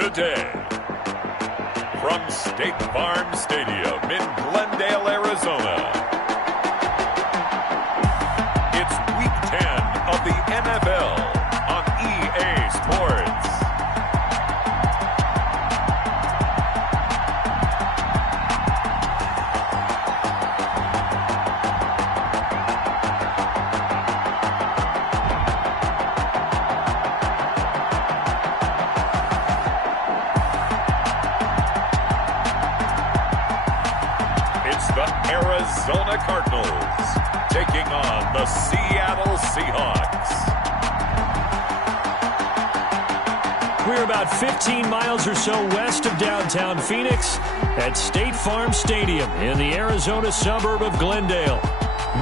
today. From State Farm Stadium in Glendale, Arizona, it's Week 10 of the NFL on EA Sports. The Arizona Cardinals taking on the Seattle Seahawks. We're about 15 miles or so west of downtown Phoenix at State Farm Stadium in the Arizona suburb of Glendale.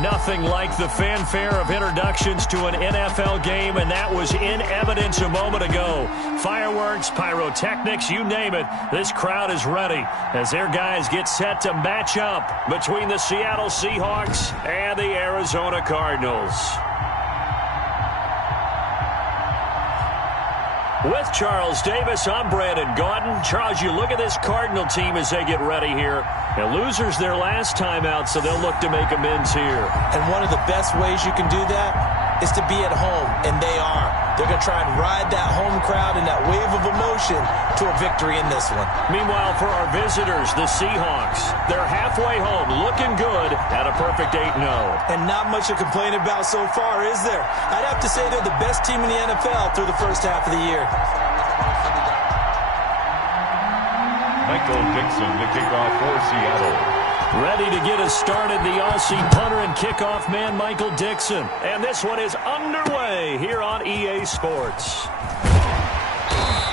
Nothing like the fanfare of introductions to an NFL game, and that was in evidence a moment ago. Fireworks, pyrotechnics, you name it. This crowd is ready as their guys get set to match up between the Seattle Seahawks and the Arizona Cardinals. With Charles Davis, I'm Brandon Gaudin. Charles, you look at this Cardinal team as they get ready here. And losers their last time out, so they'll look to make amends here. And one of the best ways you can do that is to be at home, and they are. They're going to try and ride that home crowd and that wave of emotion to a victory in this one. Meanwhile, for our visitors, the Seahawks, they're halfway home, looking good at a perfect 8-0. And not much to complain about so far, is there? I'd have to say they're the best team in the NFL through the first half of the year. Michael Dixon, the kickoff for Seattle. Ready to get us started, the Aussie punter and kickoff man, Michael Dixon. And this one is underway here on EA Sports.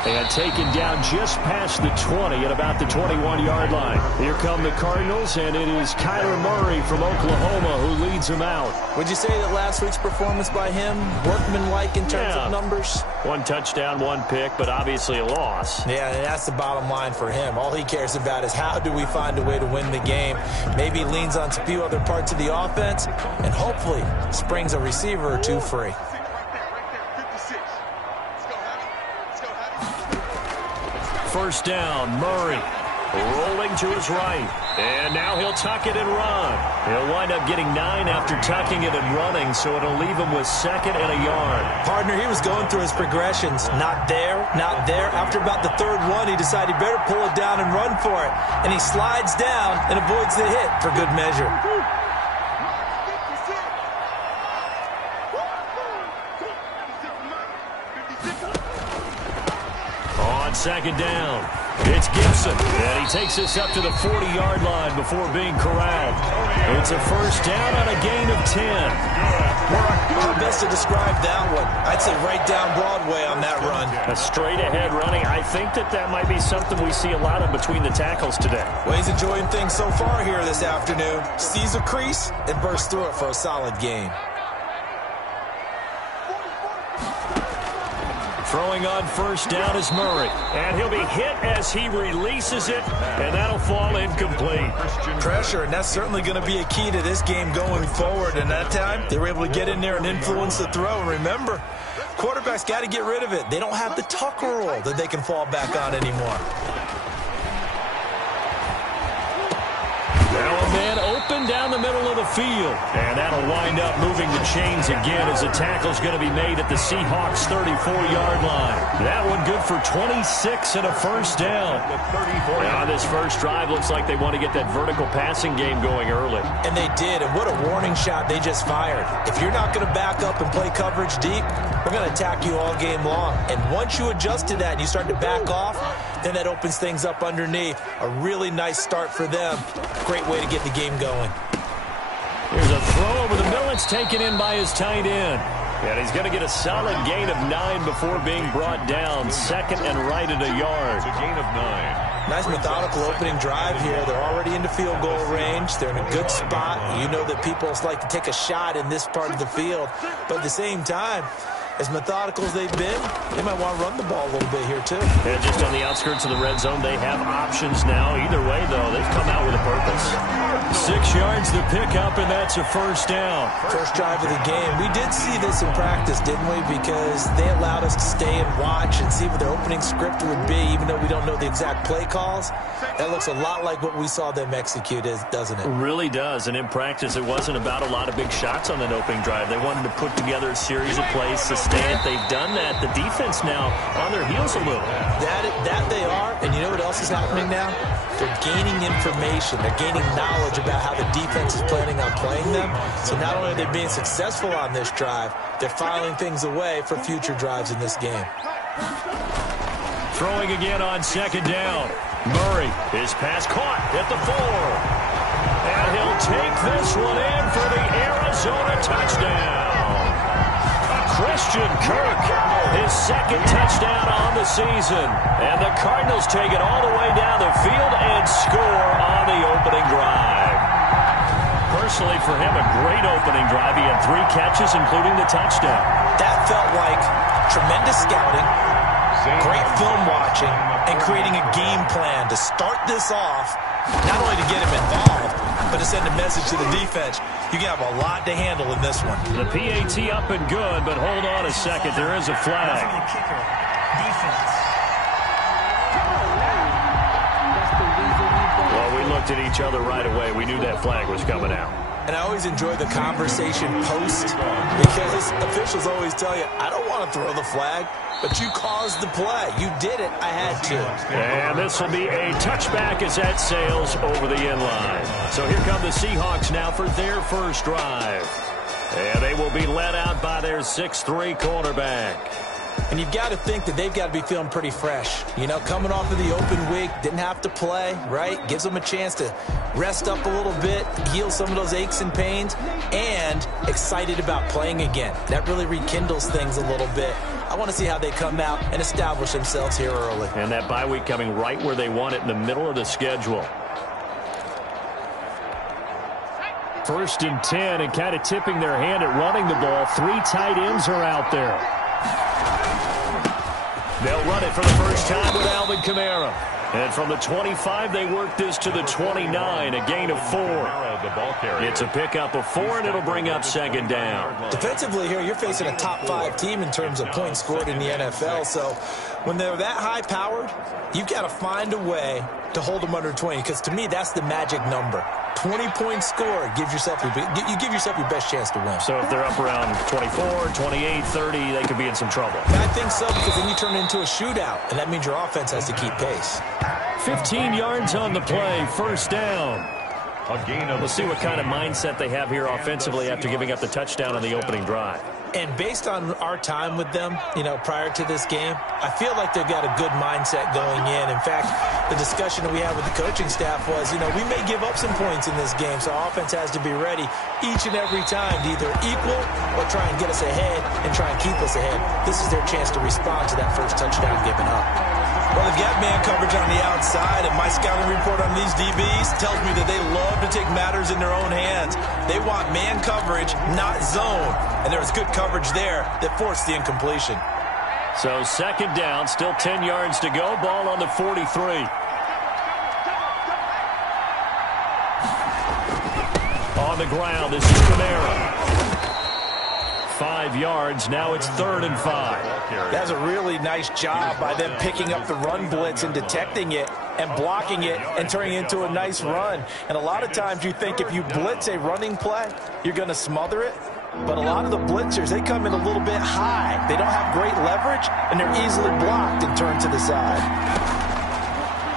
And taken down just past the 20 at about the 21-yard line. Here come the Cardinals, and it is Kyler Murray from Oklahoma who leads them out. Would you say that last week's performance by him, workmanlike in terms of numbers? One touchdown, one pick, but obviously a loss. Yeah, and that's the bottom line for him. All he cares about is how do we find a way to win the game. Maybe he leans on a few other parts of the offense, and hopefully springs a receiver or two free. First down, Murray rolling to his right. And now he'll tuck it and run. He'll wind up getting 9 after tucking it and running, so it'll leave him with 2nd and a yard. Partner, he was going through his progressions. Not there, not there. After about the 3rd one, he decided he better pull it down and run for it. And he slides down and avoids the hit for good measure. On 2nd down, it's Gibson, and he takes us up to the 40-yard line before being corralled. It's a first down on a gain of 10. How best to describe that one? I'd say right down Broadway on that run. A straight-ahead running. I think that might be something we see a lot of between the tackles today. Well, he's enjoying things so far here this afternoon. Sees a crease and bursts through it for a solid gain. Throwing on first down is Murray. And he'll be hit as he releases it, and that'll fall incomplete. Pressure, and that's certainly going to be a key to this game going forward. And that time, they were able to get in there and influence the throw. And remember, quarterbacks got to get rid of it. They don't have the tuck roll that they can fall back on anymore. Now a man open down the middle of the field. And that'll wind up moving the chains again as the tackle's going to be made at the Seahawks' 34-yard line. That one good for 26 and a first down. Now this first drive looks like they want to get that vertical passing game going early. And they did, and what a warning shot they just fired. If you're not going to back up and play coverage deep, we're going to attack you all game long. And once you adjust to that and you start to back off, then that opens things up underneath. A really nice start for them. Great way to get the game going. Here's a throw over the middle. It's taken in by his tight end. And he's going to get a solid gain of 9 before being brought down. 2nd and right at a yard. It's a gain of 9. Nice methodical opening drive here. They're already into field goal range. They're in a good spot. You know that people like to take a shot in this part of the field. But at the same time, as methodical as they've been, they might want to run the ball a little bit here too. And just on the outskirts of the red zone, they have options now. Either way, though, they've come out with a purpose. 6 yards the pickup, and that's a first down. First drive of the game. We did see this in practice, didn't we? Because they allowed us to stay and watch and see what their opening script would be, even though we don't know the exact play calls. That looks a lot like what we saw them execute, doesn't it? It really does. And in practice, it wasn't about a lot of big shots on that opening drive. They wanted to put together a series of plays, sustain it. They've done that. The defense now on their heels a little. That they are. And you know what else is happening now? They're gaining information. They're gaining knowledge about how the defense is planning on playing them. So not only are they being successful on this drive, they're filing things away for future drives in this game. Throwing again on second down. Murray, his pass caught at the 4. And he'll take this one in for the Arizona touchdown. Christian Kirk, his second touchdown on the season. And the Cardinals take it all the way down the field and score on the opening drive. Personally, for him, a great opening drive. He had 3 catches, including the touchdown. That felt like tremendous scouting, great film watching, and creating a game plan to start this off, not only to get him involved, but to send a message to the defense. You can have a lot to handle in this one. The PAT up and good, but hold on a second. There is a flag. Well, we looked at each other right away. We knew that flag was coming out. And I always enjoy the conversation post, because officials always tell you, I don't want to throw the flag, but you caused the play. You did it. I had to. And this will be a touchback as that sails over the end line. So here come the Seahawks now for their first drive. And they will be led out by their 6'3" quarterback. And you've got to think that they've got to be feeling pretty fresh. You know, coming off of the open week, didn't have to play, right? Gives them a chance to rest up a little bit, heal some of those aches and pains, and excited about playing again. That really rekindles things a little bit. I want to see how they come out and establish themselves here early. And that bye week coming right where they want it, in the middle of the schedule. 1st and 10, and kind of tipping their hand at running the ball. 3 tight ends are out there. They'll run it for the first time with Alvin Kamara. And from the 25, they work this to the 29, a gain of 4. It's a pickup of 4, and it'll bring up second down. Defensively here, you're facing a top 5 team in terms of points scored in the NFL. So when they're that high-powered, you've got to find a way to hold them under 20, because to me, that's the magic number. 20 points scored, you give yourself your best chance to win. So if they're up around 24, 28, 30, they could be in some trouble. I think so, because then you turn it into a shootout, and that means your offense has to keep pace. 15 yards on the play, first down. We'll see what kind of mindset they have here offensively after giving up the touchdown on the opening drive. And based on our time with them, you know, prior to this game, I feel like they've got a good mindset going in. In fact, the discussion that we had with the coaching staff was, you know, we may give up some points in this game, so our offense has to be ready each and every time to either equal or try and get us ahead and try and keep us ahead. This is their chance to respond to that first touchdown given up. Well, they've got man coverage on the outside, and my scouting report on these DBs tells me that they love to take matters in their own hands. They want man coverage, not zone. And there was good coverage there that forced the incompletion. So second down, still 10 yards to go. Ball on the 43. On the ground, this is Kamara. 5 yards. Now it's 3rd and 5. That's a really nice job by them picking up the run blitz and detecting it and blocking it and turning it into a nice run. And a lot of times you think if you blitz a running play, you're going to smother it. But a lot of the blitzers, they come in a little bit high. They don't have great leverage, and they're easily blocked and turned to the side.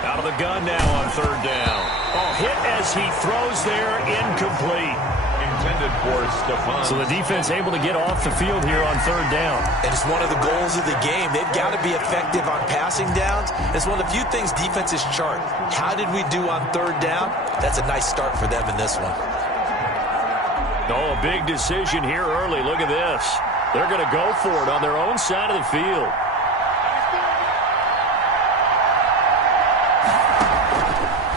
Out of the gun now on 3rd down. Oh, hit as he throws there, incomplete. Intended for Stephon. So the defense able to get off the field here on 3rd down. And it's one of the goals of the game. They've got to be effective on passing downs. It's one of the few things defenses chart. How did we do on 3rd down? That's a nice start for them in this one. Oh, a big decision here early. Look at this. They're going to go for it on their own side of the field.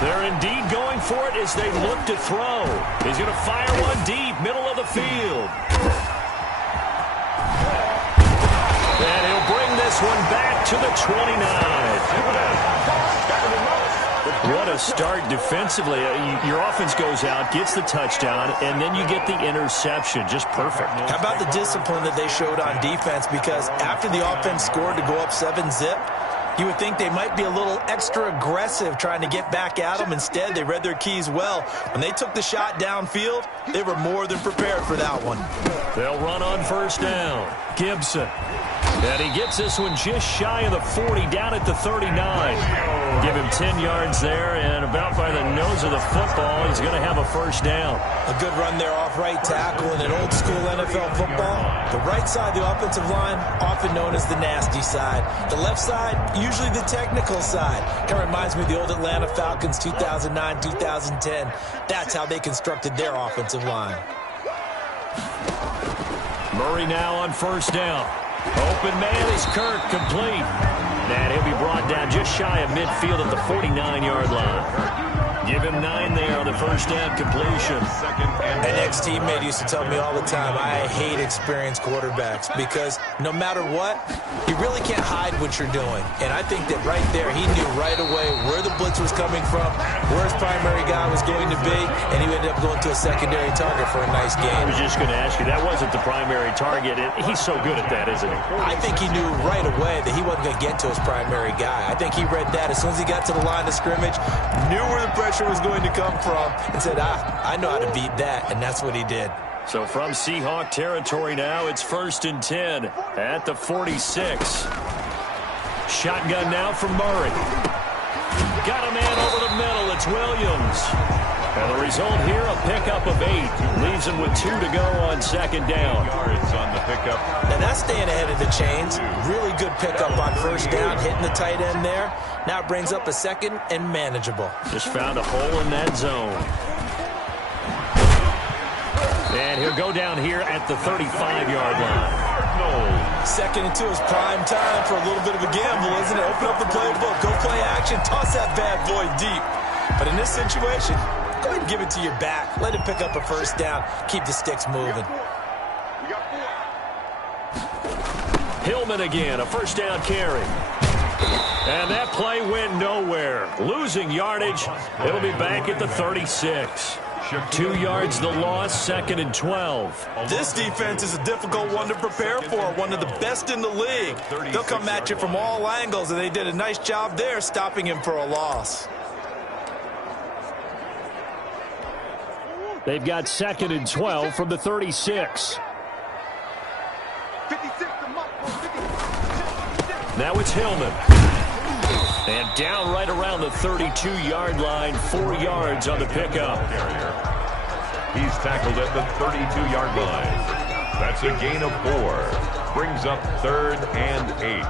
They're indeed going for it as they look to throw. He's going to fire one deep, middle of the field. to the 29. What a start defensively. Your offense goes out, gets the touchdown, and then you get the interception. Just perfect. How about the discipline that they showed on defense? Because after the offense scored to go up 7-zip, you would think they might be a little extra aggressive trying to get back at them. Instead, they read their keys well. When they took the shot downfield, they were more than prepared for that one. They'll run on first down. Gibson. And he gets this one just shy of the 40, down at the 39. Give him 10 yards there, and about by the nose of the football, he's going to have a first down. A good run there off right tackle in an old-school NFL football. The right side of the offensive line, often known as the nasty side. The left side, usually the technical side. Kind of reminds me of the old Atlanta Falcons 2009, 2010. That's how they constructed their offensive line. Murray now on first down. Open man is Kirk, complete. And he'll be brought down just shy of midfield at the 49-yard line. Give him 9 there on the first down completion. An ex-teammate used to tell me all the time, I hate experienced quarterbacks because no matter what, you really can't hide what you're doing. And I think that right there, he knew right away where the blitz was coming from, where his primary guy was going to be, and he ended up going to a secondary target for a nice game. I was just going to ask you, that wasn't the primary target. He's so good at that, isn't he? I think he knew right away that he wasn't going to get to his primary guy. I think he read that as soon as he got to the line of scrimmage, knew where the pressure was going to come from, and said, I know how to beat that, and that's what he did. So from Seahawk territory now, it's 1st and 10 at the 46. Shotgun now from Murray. Got a man over the middle. It's Williams. And the result here, a pickup of 8. Leaves him with 2 to go on second down. Yards on the pickup. Now that's staying ahead of the chains. Really good pickup on first down, hitting the tight end there. Now it brings up a second and manageable. Just found a hole in that zone. And he'll go down here at the 35-yard line. Second and 2 is prime time for a little bit of a gamble, isn't it? Open up the playbook, go play action, toss that bad boy deep. But in this situation, go ahead and give it to your back. Let him pick up a first down. Keep the sticks moving. Hillman again, a first down carry. And that play went nowhere. Losing yardage. It'll be back at the 36. 2 yards the loss, 2nd and 12. This defense is a difficult one to prepare for, one of the best in the league. They'll come at you from all angles, and they did a nice job there stopping him for a loss. They've got 2nd and 12 from the 36. Now it's Hillman. And down right around the 32-yard line, 4 yards on the pickup. He's tackled at the 32-yard line. That's a gain of 4. Brings up 3rd and 8.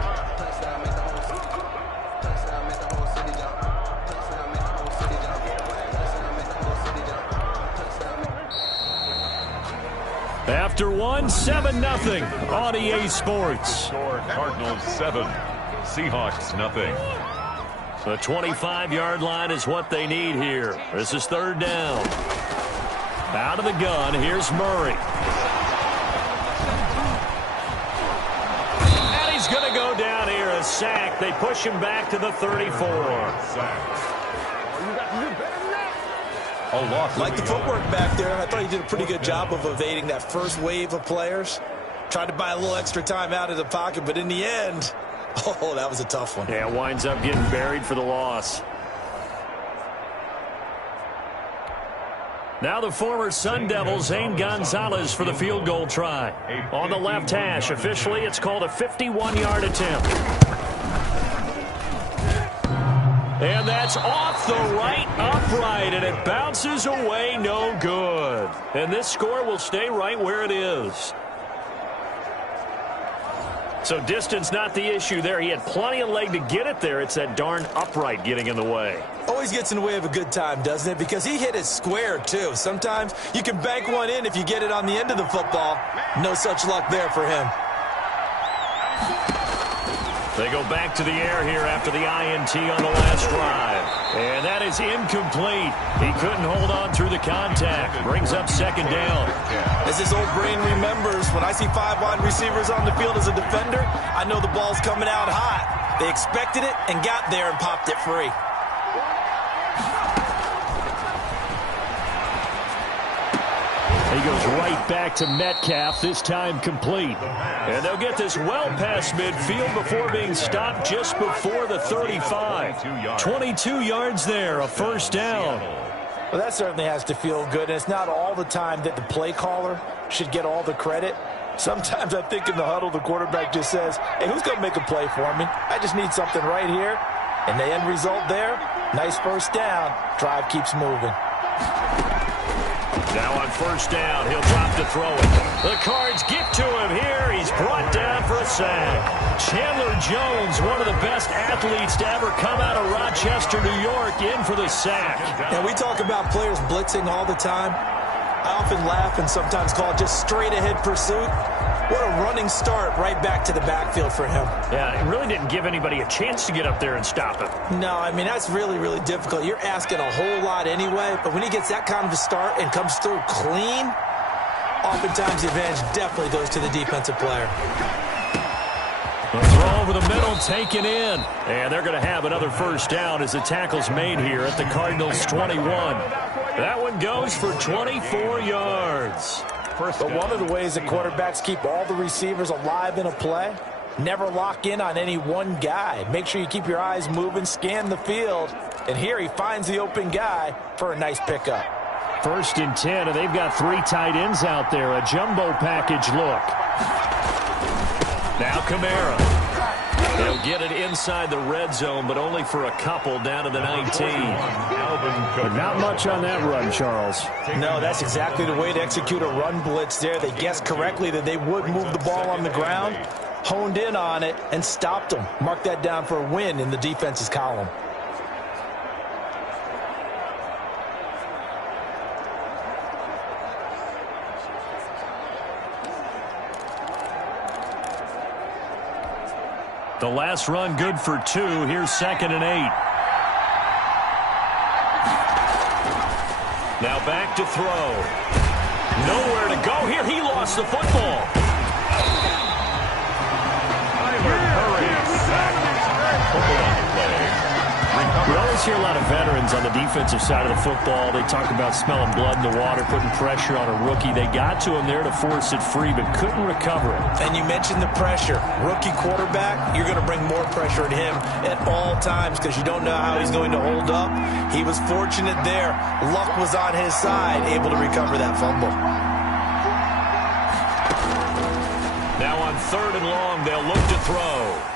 After 1, 7-0 on EA Sports. Score Cardinals 7, Seahawks nothing. The 25-yard line is what they need here. This is 3rd down. Out of the gun, here's Murray. And he's going to go down here, a sack. They push him back to the 34. Like the footwork back there, I thought he did a pretty good job of evading that first wave of players. Tried to buy a little extra time out of the pocket, but in the end, oh, that was a tough one. Yeah, winds up getting buried for the loss. Now the former Sun Devil, Zane Gonzalez, for the field goal try. On the left hash, officially it's called a 51-yard attempt. And that's off the right upright, and it bounces away, no good. And this score will stay right where it is. So distance not the issue there. He had plenty of leg to get it there. It's that darn upright getting in the way. Always gets in the way of a good time, doesn't it? Because he hit it square, too. Sometimes you can bank one in if you get it on the end of the football. No such luck there for him. They go back to the air here after the INT on the last drive. And that is incomplete. He couldn't hold on through the contact. Brings up 2nd down. As his old brain remembers, when I see 5 wide receivers on the field as a defender, I know the ball's coming out hot. They expected it and got there and popped it free. He goes right back to Metcalf, this time complete. And they'll get this well past midfield before being stopped just before the 35. 22 yards there, a first down. Well, that certainly has to feel good. And it's not all the time that the play caller should get all the credit. Sometimes I think in the huddle, the quarterback just says, hey, who's going to make a play for me? I just need something right here. And the end result there, nice first down. Drive keeps moving. Now on first down, he'll drop to throw it. The Cards get to him here. He's brought down for a sack. Chandler Jones, one of the best athletes to ever come out of Rochester, New York, in for the sack. Now, we talk about players blitzing all the time. I often laugh and sometimes call it just straight-ahead pursuit. What a running start right back to the backfield for him. Yeah, it really didn't give anybody a chance to get up there and stop him. No, I mean, that's really, really difficult. You're asking a whole lot anyway, but when he gets that kind of a start and comes through clean, oftentimes the advantage definitely goes to the defensive player. The throw over the middle, taken in. And they're going to have another first down as the tackle's made here at the Cardinals' 21. That one goes for 24 yards. But one of the ways that quarterbacks keep all the receivers alive in a play, never lock in on any one guy. Make sure you keep your eyes moving, scan the field. And here he finds the open guy for a nice pickup. 1st and 10, and they've got 3 tight ends out there. A jumbo package look. Now Kamara. They'll get it inside the red zone, but only for a couple down to the 19. But not much on that run, Charles. No, that's exactly the way to execute a run blitz there. They guessed correctly that they would move the ball on the ground, honed in on it, and stopped them. Mark that down for a win in the defense's column. The last run good for 2. Here's 2nd and 8. Now back to throw. Nowhere to go here. He lost the football. We always hear a lot of veterans on the defensive side of the football. They talk about smelling blood in the water, putting pressure on a rookie. They got to him there to force it free, but couldn't recover it. And you mentioned the pressure. Rookie quarterback, you're going to bring more pressure at him at all times because you don't know how he's going to hold up. He was fortunate there. Luck was on his side, able to recover that fumble. Now on 3rd and long, they'll look to throw.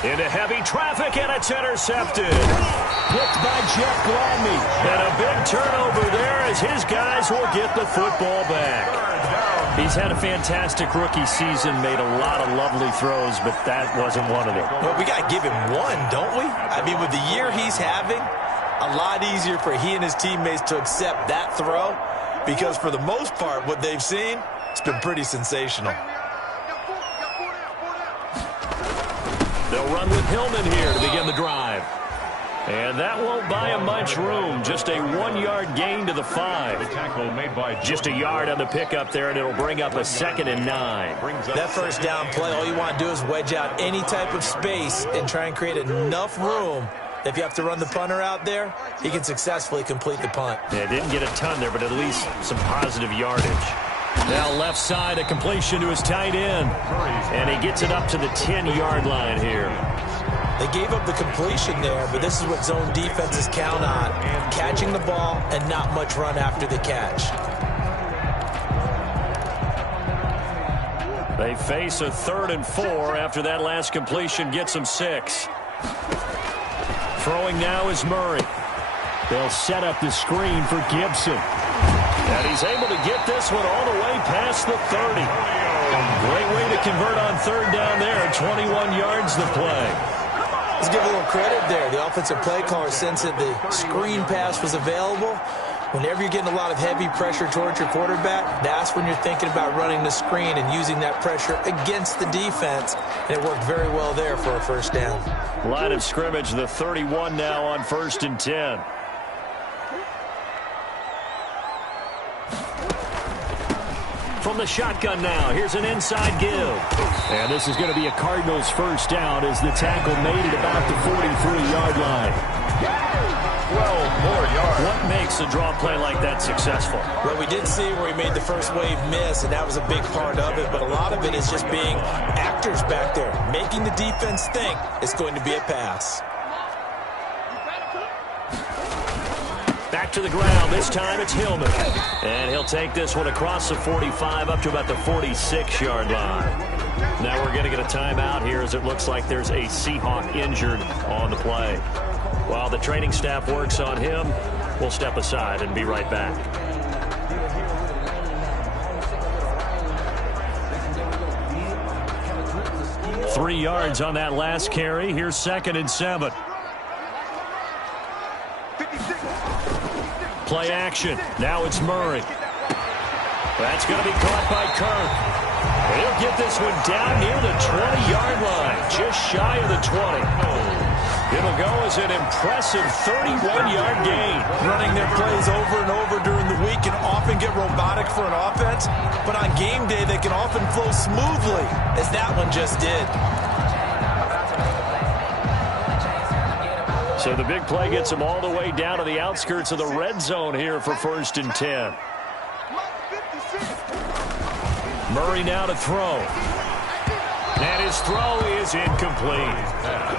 Into heavy traffic, and it's intercepted. Picked by Jeff Gladney. And a big turnover there as his guys will get the football back. He's had a fantastic rookie season, made a lot of lovely throws, but that wasn't one of them. Well, we got to give him one, don't we? I mean, with the year he's having, a lot easier for he and his teammates to accept that throw because for the most part, what they've seen, it's been pretty sensational. They'll run with Hillman here to begin the drive. And that won't buy him much room. Just a 1-yard gain to the 5. Just a yard on the pickup there, and it'll bring up a 2nd and 9. That first down play, all you want to do is wedge out any type of space and try and create enough room. If you have to run the punter out there, he can successfully complete the punt. Yeah, didn't get a ton there, but at least some positive yardage. Now left side, a completion to his tight end. And he gets it up to the 10-yard line here. They gave up the completion there, but this is what zone defenses count on. Catching the ball and not much run after the catch. They face a 3rd and 4 after that last completion gets them 6. Throwing now is Murray. They'll set up the screen for Gibson. And he's able to get this one all the way past the 30. Great way to convert on 3rd down there. 21 yards to play. Let's give a little credit there. The offensive play caller sensed that the screen pass was available. Whenever you're getting a lot of heavy pressure towards your quarterback, that's when you're thinking about running the screen and using that pressure against the defense. And it worked very well there for a first down. Line of scrimmage, the 31 now on 1st and 10. From the shotgun now, here's an inside give. And this is going to be a Cardinals first down as the tackle made it about the 43-yard line. 12 more yards. What makes a draw play like that successful? Well, we did see where he made the first wave miss, and that was a big part of it. But a lot of it is just being actors back there, making the defense think it's going to be a pass. Back to the ground. This time it's Hillman. And he'll take this one across the 45 up to about the 46-yard line. Now we're going to get a timeout here as it looks like there's a Seahawk injured on the play. While the training staff works on him, we'll step aside and be right back. Three yards on that last carry. Here's 2nd and 7. Play action. Now it's Murray. That's going to be caught by Kirk. He'll get this one down near the 20-yard line, just shy of the 20. It'll go as an impressive 31-yard gain. Running their plays over and over during the week can often get robotic for an offense, but on game day they can often flow smoothly, as that one just did. So the big play gets him all the way down to the outskirts of the red zone here for 1st and 10. Murray now to throw. And his throw is incomplete.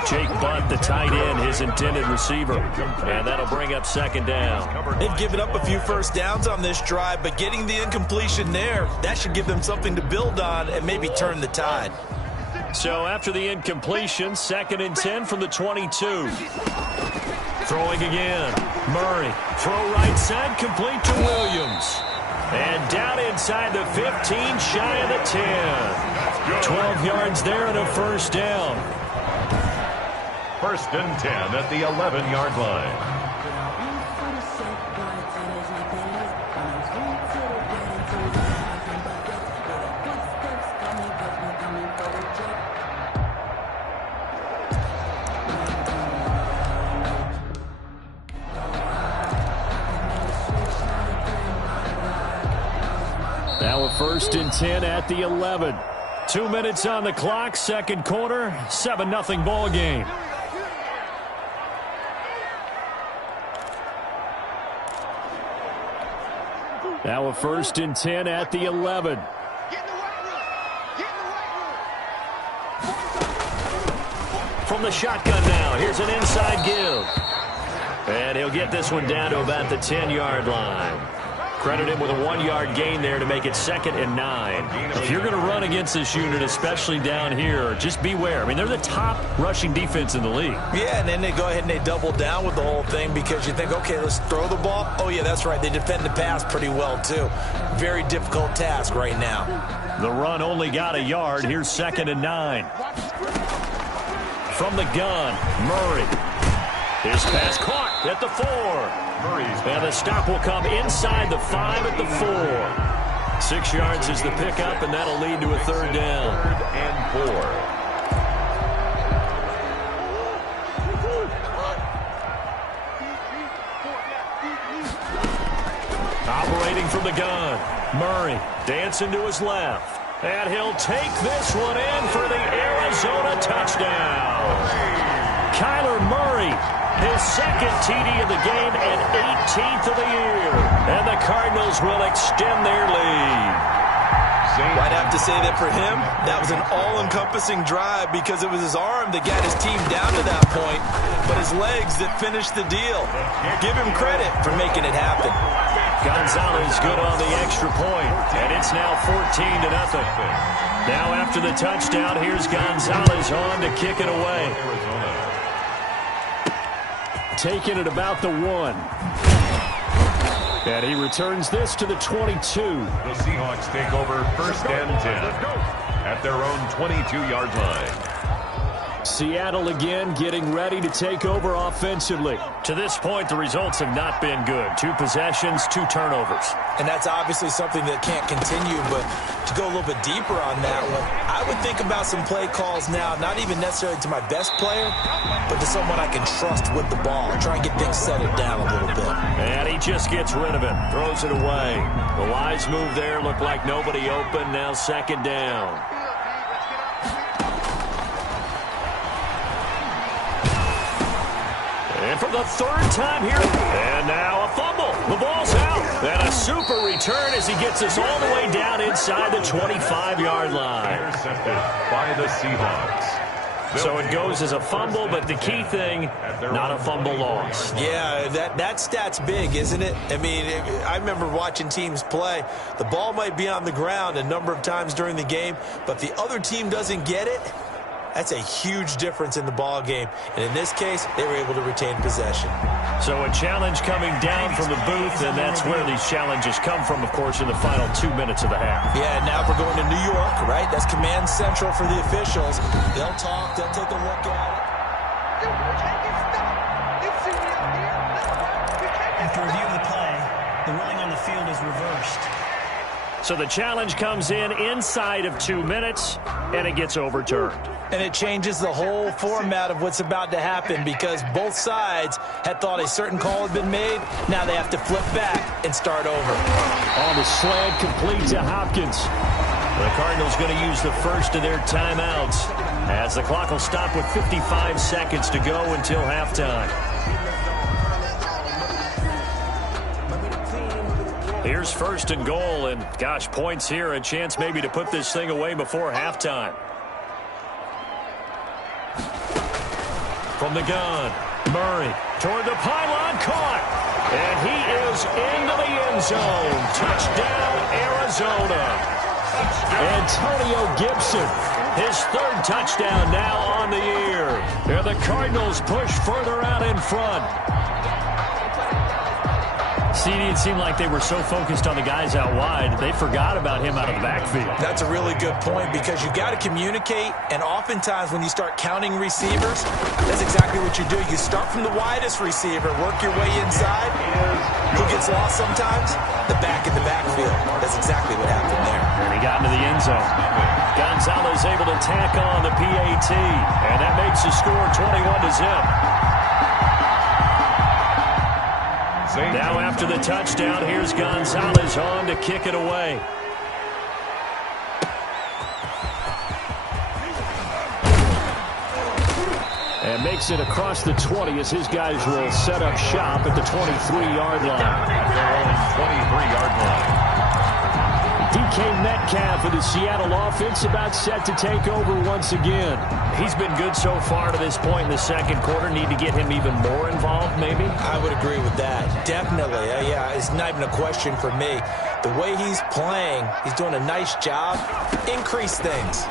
Jake Bunt, the tight end, his intended receiver. And that'll bring up 2nd down. They've given up a few first downs on this drive, but getting the incompletion there, that should give them something to build on and maybe turn the tide. So after the incompletion, 2nd and 10 from the 22. Throwing again. Murray. Throw right side, complete to Williams. And down inside the 15, shy of the 10. 12 yards there and a first down. 1st and 10 at the 11-yard line. Now a 1st and 10 at the 11. 2 minutes on the clock, 2nd quarter, 7-0 ball game. Now a 1st and 10 at the 11. From the shotgun now, here's an inside give. And he'll get this one down to about the 10-yard line. Credit him with a 1-yard gain there to make it 2nd and 9. If you're going to run against this unit, especially down here, just beware. I mean, they're the top rushing defense in the league. Yeah, and then they go ahead and they double down with the whole thing because you think, okay, let's throw the ball. Oh, yeah, that's right. They defend the pass pretty well, too. Very difficult task right now. The run only got a yard. Here's 2nd and 9. From the gun, Murray. His pass caught at the 4. And the stop will come inside the 5 at the 4. 6 yards is the pickup, and that'll lead to a 3rd down. 3rd and 4. Operating from the gun, Murray dancing to his left. And he'll take this one in for the Arizona touchdown. Kyler Murray, his 2nd TD of the game and 18th of the year. And the Cardinals will extend their lead. I'd have to say that for him, that was an all-encompassing drive because it was his arm that got his team down to that point, but his legs that finished the deal. Give him credit for making it happen. Gonzalez good on the extra point, and it's now 14-0. Now after the touchdown, here's Gonzalez on to kick it away. Taking it about the 1. And he returns this to the 22. The Seahawks take over 1st and 10 at their own 22-yard line. Seattle again getting ready to take over offensively. To this point, the results have not been good. 2 possessions, 2 turnovers. And that's obviously something that can't continue, but to go a little bit deeper on that one, I would think about some play calls now, not even necessarily to my best player, but to someone I can trust with the ball. Try and get things settled down a little bit. And he just gets rid of it, throws it away. The wise move there, looked like nobody open, now second down. And for the third time here, and now a fumble. The ball's out. And a super return as he gets us all the way down inside the 25-yard line. Intercepted by the Seahawks. So it goes as a fumble, but the key thing, not a fumble loss. Yeah, that stat's big, isn't it? I mean, I remember watching teams play. The ball might be on the ground a number of times during the game, but the other team doesn't get it. That's a huge difference in the ball game. And in this case, they were able to retain possession. So a challenge coming down from the booth, and that's where these challenges come from, of course, in the final 2 minutes of the half. Yeah, now we're going to New York, right? That's command central for the officials. They'll talk, they'll take a look at it. After reviewing the play, the ruling on the field is reversed. So the challenge comes in inside of 2 minutes, and it gets overturned. And it changes the whole format of what's about to happen because both sides had thought a certain call had been made. Now they have to flip back and start over. On the slant, complete to Hopkins. The Cardinals going to use the first of their timeouts as the clock will stop with 55 seconds to go until halftime. Here's first and goal, and gosh, points here, a chance maybe to put this thing away before halftime. From the gun, Murray toward the pylon, caught, and he is into the end zone. Touchdown, Arizona. Antonio Gibson, his third touchdown now on the year. And the Cardinals push further out in front. See, it seemed like they were so focused on the guys out wide, they forgot about him out of the backfield. That's a really good point because you got to communicate, and oftentimes when you start counting receivers, that's exactly what you do. You start from the widest receiver, work your way inside. Who gets lost sometimes? The back in the backfield. That's exactly what happened there. And he got into the end zone. Gonzalez able to tack on the PAT, and that makes the score 21-0. Now after the touchdown, here's Gonzalez on to kick it away. And makes it across the 20 as his guys will set up shop at the 23-yard line. At their own 23-yard line. DK Metcalf of the Seattle offense about set to take over once again. He's been good so far to this point in the second quarter. Need to get him even more involved, maybe? I would agree with that. Definitely. Yeah, it's not even a question for me. The way he's playing, he's doing a nice job. Increase things.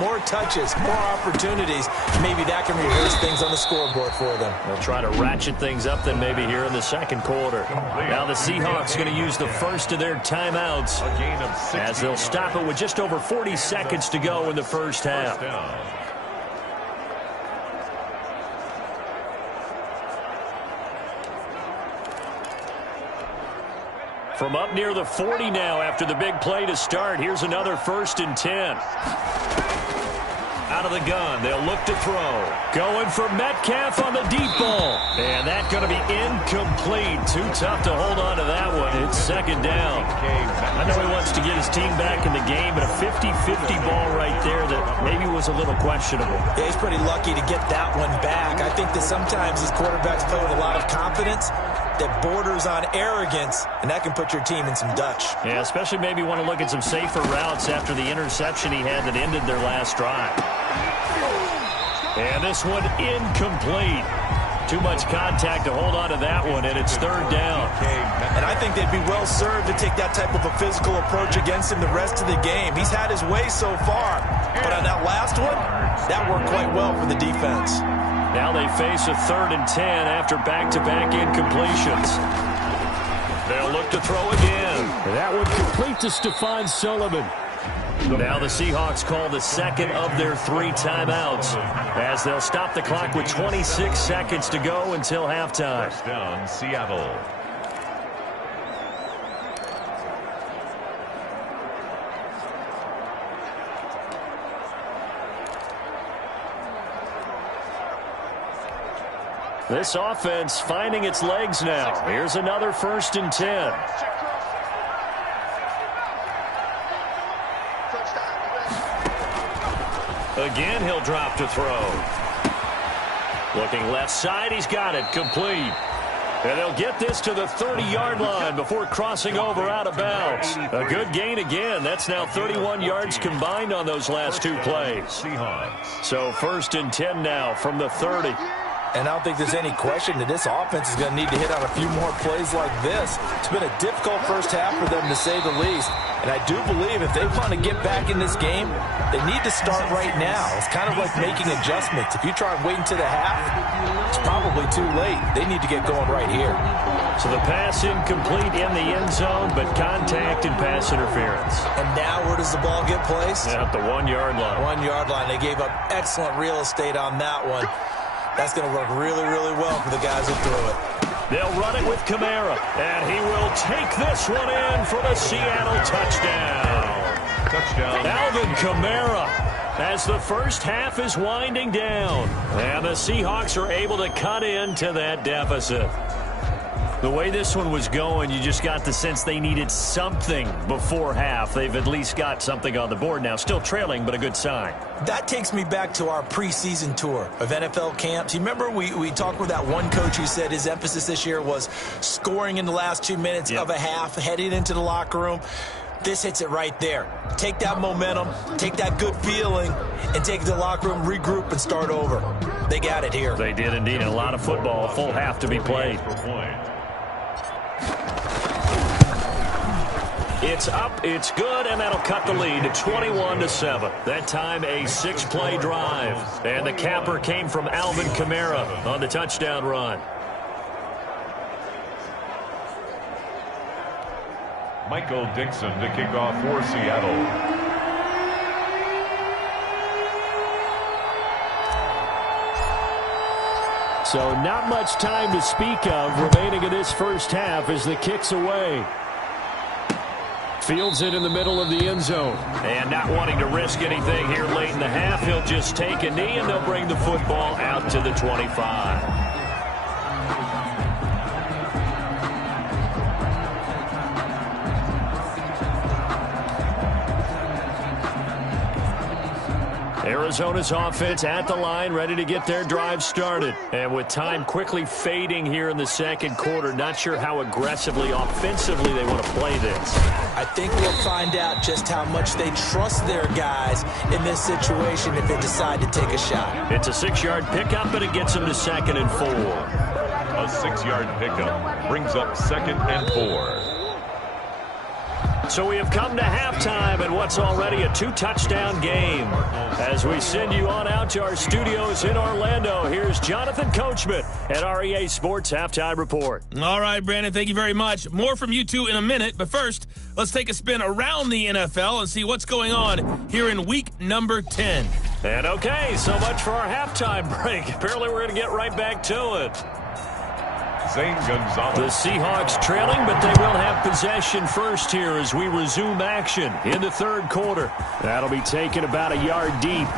More touches, more opportunities. Maybe that can reverse things on the scoreboard for them. They'll try to ratchet things up then maybe here in the second quarter. Now the Seahawks going to use the first of their timeouts as they'll stop it with just over 40 seconds to go in the first half. From up near the 40 now after the big play to start. Here's another 1st and 10. Out of the gun, they'll look to throw. Going for Metcalf on the deep ball. And that's going to be incomplete. Too tough to hold on to that one. It's second down. I know he wants to get his team back in the game, but a 50-50 ball right there that maybe was a little questionable. Yeah, he's pretty lucky to get that one back. I think that sometimes these quarterbacks play with a lot of confidence that borders on arrogance, and that can put your team in some Dutch. Yeah, especially maybe want to look at some safer routes after the interception he had that ended their last drive. And this one incomplete. Too much contact to hold on to that one, and it's third down. And I think they'd be well served to take that type of a physical approach against him the rest of the game. He's had his way so far, but on that last one, that worked quite well for the defense. Now they face a 3rd and 10 after back-to-back incompletions. They'll look to throw again. That one complete to Stephon Sullivan. Now the Seahawks call the second of their 3 timeouts as they'll stop the clock with 26 seconds to go until halftime. First down, Seattle. This offense finding its legs now. Here's another 1st and 10. Again, he'll drop to throw. Looking left side, he's got it. Complete. And they'll get this to the 30-yard line before crossing over out of bounds. A good gain again. That's now 31 yards combined on those last 2 plays. So 1st and 10 now from the 30. And I don't think there's any question that this offense is going to need to hit on a few more plays like this. It's been a difficult first half for them, to say the least. And I do believe if they want to get back in this game, they need to start right now. It's kind of like making adjustments. If you try and wait until the half, it's probably too late. They need to get going right here. So the pass incomplete in the end zone, but contact and pass interference. And now where does the ball get placed? At the 1-yard line. 1-yard line. They gave up excellent real estate on that one. That's going to work really, really well for the guys who threw it. They'll run it with Kamara, and he will take this one in for the Seattle touchdown. Alvin Kamara, as the first half is winding down, and the Seahawks are able to cut into that deficit. The way this one was going, you just got the sense they needed something before half. They've at least got something on the board now. Still trailing, but a good sign. That takes me back to our preseason tour of NFL camps. You remember we talked with that one coach who said his emphasis this year was scoring in the last 2 minutes of a half, heading into the locker room. This hits it right there. Take that momentum, take that good feeling, and take it to the locker room, regroup, and start over. They got it here. They did indeed. A lot of football, a full half to be played. It's up, it's good, and that'll cut the lead to 21-7. That time a 6-play drive. And the capper came from Alvin Kamara on the touchdown run. Michael Dixon to kick off for Seattle. So not much time to speak of remaining in this first half as the kick's away. Fields it in the middle of the end zone. And not wanting to risk anything here late in the half, he'll just take a knee and they'll bring the football out to the 25. Arizona's offense at the line, ready to get their drive started. And with time quickly fading here in the second quarter, not sure how aggressively, offensively they want to play this. I think we'll find out just how much they trust their guys in this situation if they decide to take a shot. It's a 6-yard pickup, and it gets them to 2nd and 4. A 6-yard pickup brings up 2nd and 4. So we have come to halftime in what's already a 2-touchdown game. As we send you on out to our studios in Orlando, here's Jonathan Coachman at REA Sports Halftime Report. All right, Brandon, thank you very much. More from you two in a minute, but first, let's take a spin around the NFL and see what's going on here in week number 10. And okay, so much for our halftime break. Apparently we're going to get right back to it. The Seahawks trailing, but they will have possession first here as we resume action in the third quarter. That'll be taken about a yard deep.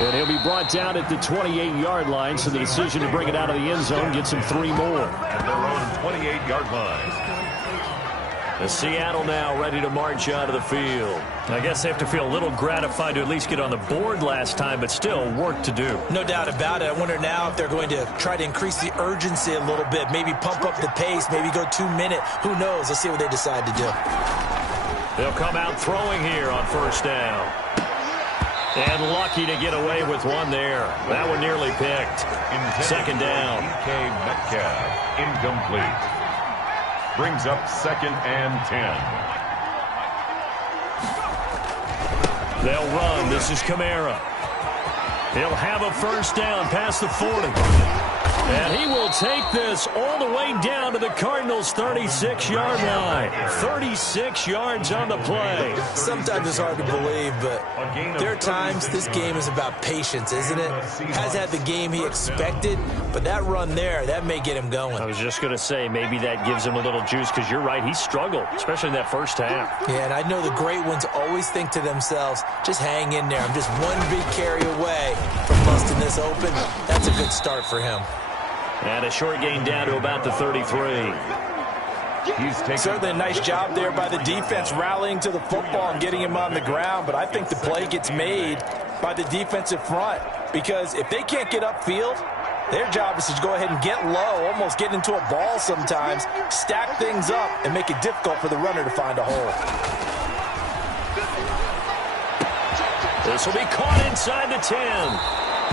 And he'll be brought down at the 28-yard line, so the decision to bring it out of the end zone gets him 3 more. And they're on 28-yard line. The Seattle now ready to march out of the field. I guess they have to feel a little gratified to at least get on the board last time, but still work to do. No doubt about it. I wonder now if they're going to try to increase the urgency a little bit, maybe pump up the pace, maybe go 2-minute. Who knows? Let's see what they decide to do. They'll come out throwing here on first down. And lucky to get away with one there. That one nearly picked. Second down. DK Metcalf, incomplete. Brings up 2nd and 10. They'll run. This is Kamara. He'll have a first down past the 40. And he will take this all the way down to the Cardinals' 36-yard line. 36 yards on the play. Sometimes it's hard to believe, but there are times this game is about patience, isn't it? Has had the game he expected, but that run there, that may get him going. I was just going to say, maybe that gives him a little juice, because you're right, he struggled, especially in that first half. Yeah, and I know the great ones always think to themselves, just hang in there. I'm just one big carry away from busting this open. That's a good start for him. And a short gain down to about the 33. Certainly a nice job there by the defense rallying to the football and getting him on the ground, but I think the play gets made by the defensive front, because if they can't get upfield, their job is to go ahead and get low, almost get into a ball sometimes, stack things up, and make it difficult for the runner to find a hole. This will be caught inside the 10.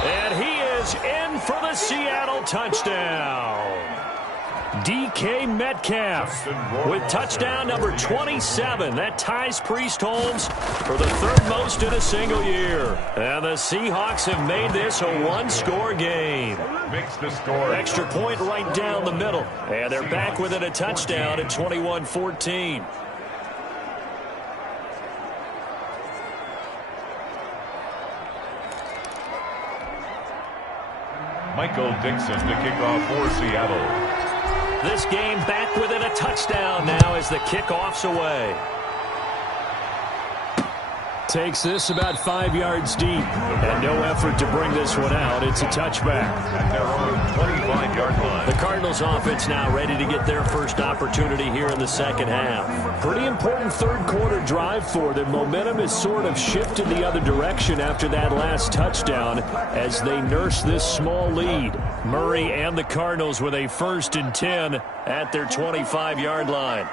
And he is in for the Seattle touchdown. DK Metcalf with touchdown number 27. That ties Priest Holmes for the third most in a single year. And the Seahawks have made this a one-score game. Extra point right down the middle. And they're back within a touchdown at 21-14. Michael Dixon to kick off for Seattle. This game back within a touchdown now as the kickoff's away. Takes this about 5 yards deep. And no effort to bring this one out. It's a touchback. At their own 25-yard line. The Cardinals offense now ready to get their first opportunity here in the second half. Pretty important third quarter drive for them. Momentum has sort of shifted the other direction after that last touchdown as they nurse this small lead. Murray and the Cardinals with a 1st and 10 at their 25-yard line.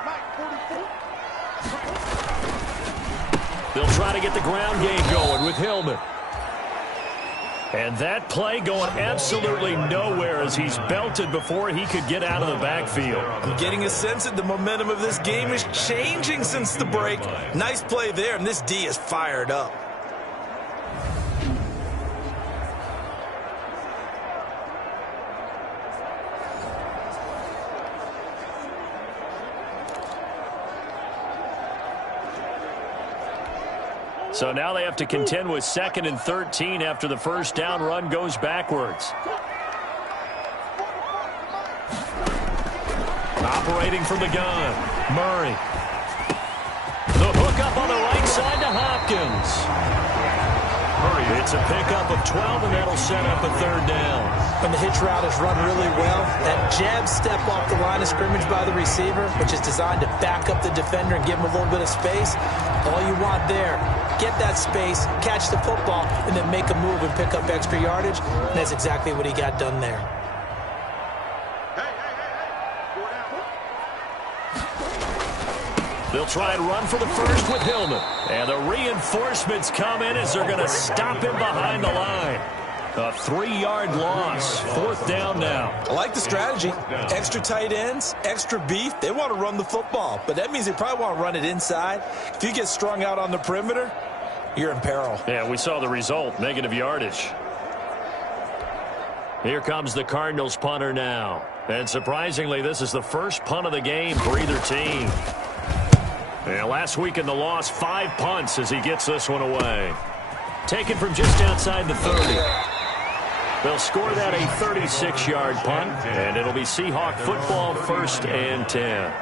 They'll try to get the ground game going with Hillman. And that play going absolutely nowhere as he's belted before he could get out of the backfield. I'm getting a sense that the momentum of this game is changing since the break. Nice play there, and this D is fired up. So now they have to contend with 2nd and 13 after the first down run goes backwards. Operating from the gun, Murray. The hook up on the right side to Hopkins. It's a pickup of 12, and that'll set up a 3rd down. When the hitch route is run really well, that jab step off the line of scrimmage by the receiver, which is designed to back up the defender and give him a little bit of space, all you want there, get that space, catch the football, and then make a move and pick up extra yardage. And that's exactly what he got done there. They'll try and run for the first with Hillman. And the reinforcements come in as they're going to stop him behind the line. A 3-yard loss. 4th down now. I like the strategy. Extra tight ends, extra beef. They want to run the football, but that means they probably want to run it inside. If you get strung out on the perimeter, you're in peril. Yeah, we saw the result. Negative yardage. Here comes the Cardinals punter now. And surprisingly, this is the first punt of the game for either team. And last week in the loss, 5 punts as he gets this one away. Taken from just outside the 30. They'll score that a 36-yard punt, and it'll be Seahawk football 1st and 10.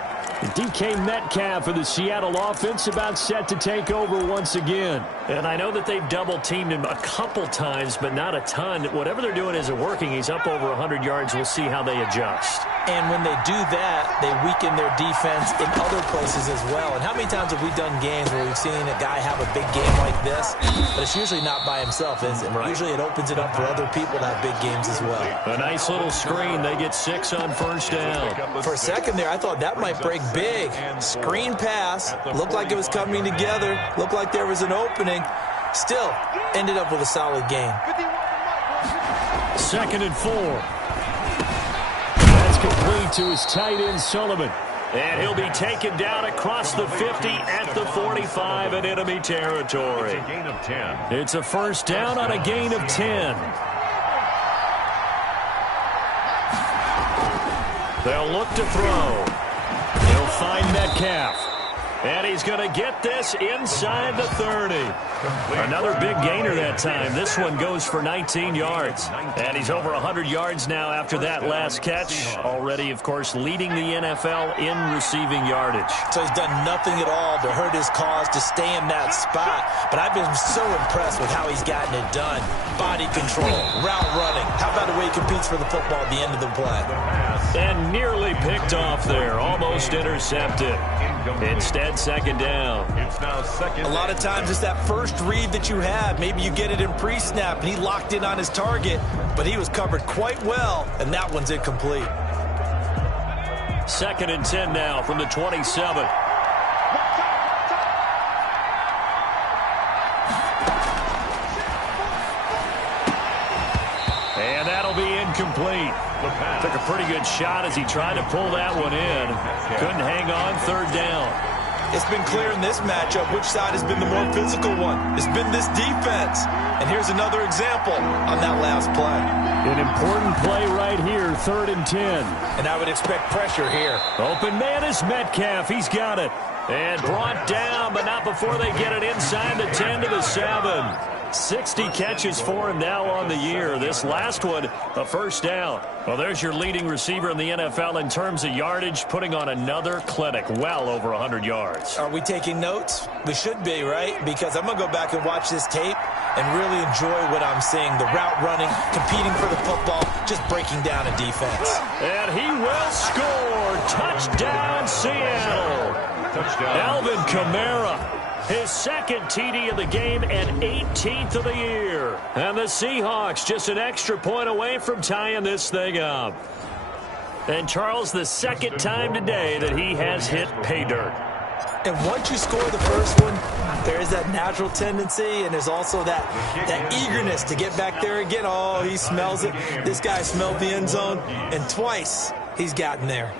DK Metcalf for the Seattle offense about set to take over once again. And I know that they've double-teamed him a couple times, but not a ton. Whatever they're doing isn't working. He's up over 100 yards. We'll see how they adjust. And when they do that, they weaken their defense in other places as well. And how many times have we done games where we've seen a guy have a big game like this, but it's usually not by himself, is it? Right. Usually it opens it up for other people to have big games as well. A nice little screen. They get 6 on 1st down. For a second there, I thought that might break big. Screen pass. Looked like it was coming together. Looked like there was an opening. Still, ended up with a solid game. 2nd and 4. That's complete to his tight end, Sullivan. And he'll be taken down across the 50 at the 45 in enemy territory. It's a gain of 10. It's a 1st down on a gain of 10. They'll look to throw. He'll find Metcalf. And he's going to get this inside the 30. Another big gainer that time. This one goes for 19 yards. And he's over 100 yards now after that last catch. Already, of course, leading the NFL in receiving yardage. So he's done nothing at all to hurt his cause to stay in that spot. But I've been so impressed with how he's gotten it done. Body control, route running. How about the way he competes for the football at the end of the play? And nearly picked off there. Almost intercepted. Instead, second down. It's now second. A lot of times it's that first read that you have. Maybe you get it in pre-snap, and he locked in on his target, but he was covered quite well, and that one's incomplete. Second and 10 now from the 27. And that'll be incomplete. Took a pretty good shot as he tried to pull that one in. Couldn't hang on, third down. It's been clear in this matchup which side has been the more physical one. It's been this defense. And here's another example on that last play. An important play right here, third and 10. And I would expect pressure here. Open man is Metcalf. He's got it. And brought down, but not before they get it inside the 10 to the 7. 60 catches for him now on the year. This last one, a first down. Well, there's your leading receiver in the NFL in terms of yardage, putting on another clinic, well over 100 yards. Are we taking notes? We should be, right? Because I'm going to go back and watch this tape and really enjoy what I'm seeing. The route running, competing for the football, just breaking down a defense. And he will score. Touchdown, Seattle. Touchdown. Alvin Kamara. His second TD of the game and 18th of the year. And the Seahawks just an extra point away from tying this thing up. And Charles, the second time today that he has hit pay dirt. And once you score the first one, there is that natural tendency, and there's also that eagerness to get back there again. Oh, he smells it. This guy smelled the end zone, and twice he's gotten there.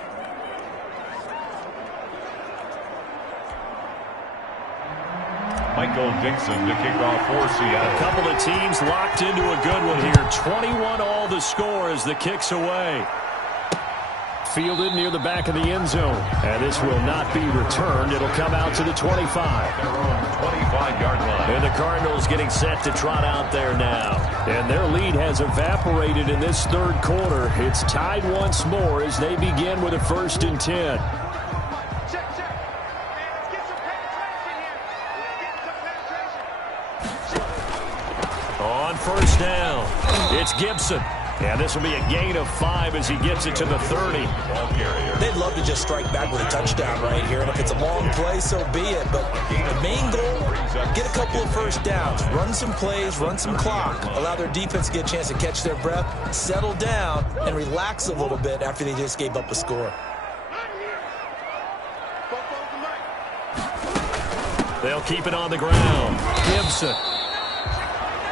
Michael Dixon to kick off for Seattle. A couple of teams locked into a good one here. 21 all the score as the kick's away. Fielded near the back of the end zone. And this will not be returned. It'll come out to the 25. Their own 25-yard line. And the Cardinals getting set to trot out there now. And their lead has evaporated in this third quarter. It's tied once more as they begin with a 1st and 10. On first down, it's Gibson. And this will be a gain of 5 as he gets it to the 30. Ball carrier. They'd love to just strike back with a touchdown right here. And if it's a long play, so be it. But the main goal, get a couple of first downs. Run some plays, run some clock. Allow their defense to get a chance to catch their breath, settle down, and relax a little bit after they just gave up a score. They'll keep it on the ground. Gibson.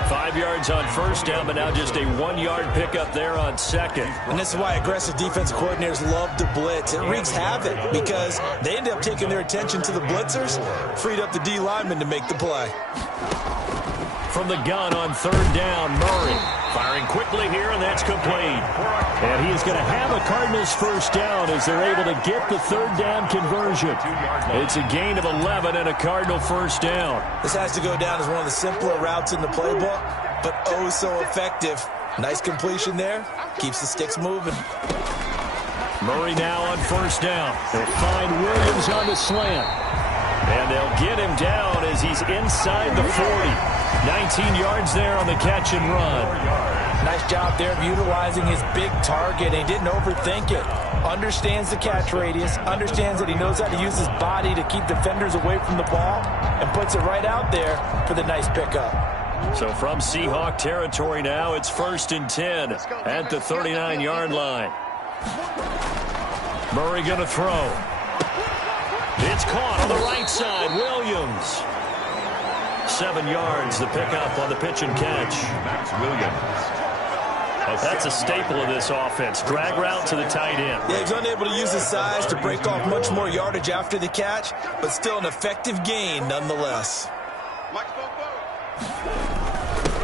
5 yards on first down, but now just a 1-yard pickup there on second. And this is why aggressive defensive coordinators love to blitz. It wreaks havoc because they end up taking their attention to the blitzers, freed up the D lineman to make the play. From the gun on third down, Murray firing quickly here, and that's complete. And he is going to have a Cardinals first down as they're able to get the third down conversion. It's a gain of 11 and a Cardinal first down. This has to go down as one of the simpler routes in the playbook, but oh so effective. Nice completion there. Keeps the sticks moving. Murray now on first down. They'll find Williams on the slant. And they'll get him down as he's inside the 40. 19 yards there on the catch and run. Nice job there of utilizing his big target. He didn't overthink it. Understands the catch radius. Understands that he knows how to use his body to keep defenders away from the ball. And puts it right out there for the nice pickup. So from Seahawk territory now, it's 1st and 10 at the 39-yard line. Murray going to throw. It's caught on the right side. Williams. 7 yards, the pickup on the pitch and catch. Max Williams. That's a staple of this offense. Drag route to the tight end. Yeah, he's unable to use his size to break off much more yardage after the catch, but still an effective gain nonetheless.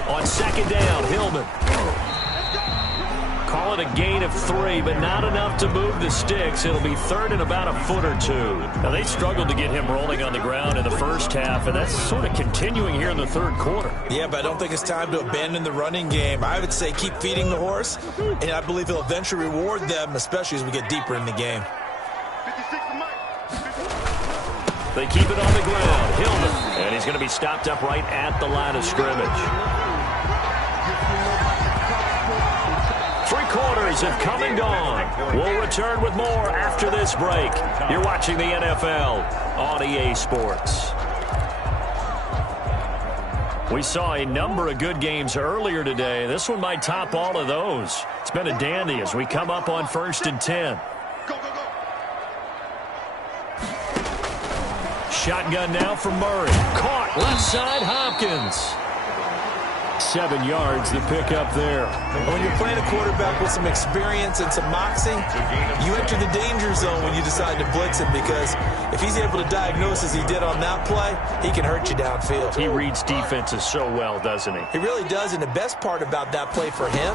On second down, Hillman. Call it a gain of 3, but not enough to move the sticks. It'll be third and about a foot or 2. Now, they struggled to get him rolling on the ground in the first half, and that's sort of continuing here in the third quarter. Yeah, but I don't think it's time to abandon the running game. I would say keep feeding the horse, and I believe he'll eventually reward them, especially as we get deeper in the game. They keep it on the ground. Hillman, and he's going to be stopped up right at the line of scrimmage. 3 quarters have come and gone. We'll return with more after this break. You're watching the NFL on EA Sports. We saw a number of good games earlier today. This one might top all of those. It's been a dandy as we come up on 1st and 10. Shotgun now for Murray. Caught left side, Hopkins. 7 yards, the pickup there. When you're playing a quarterback with some experience and some moxie, you enter the danger zone when you decide to blitz him, because if he's able to diagnose as he did on that play, he can hurt you downfield. He reads defenses so well, doesn't he? He really does, and the best part about that play for him,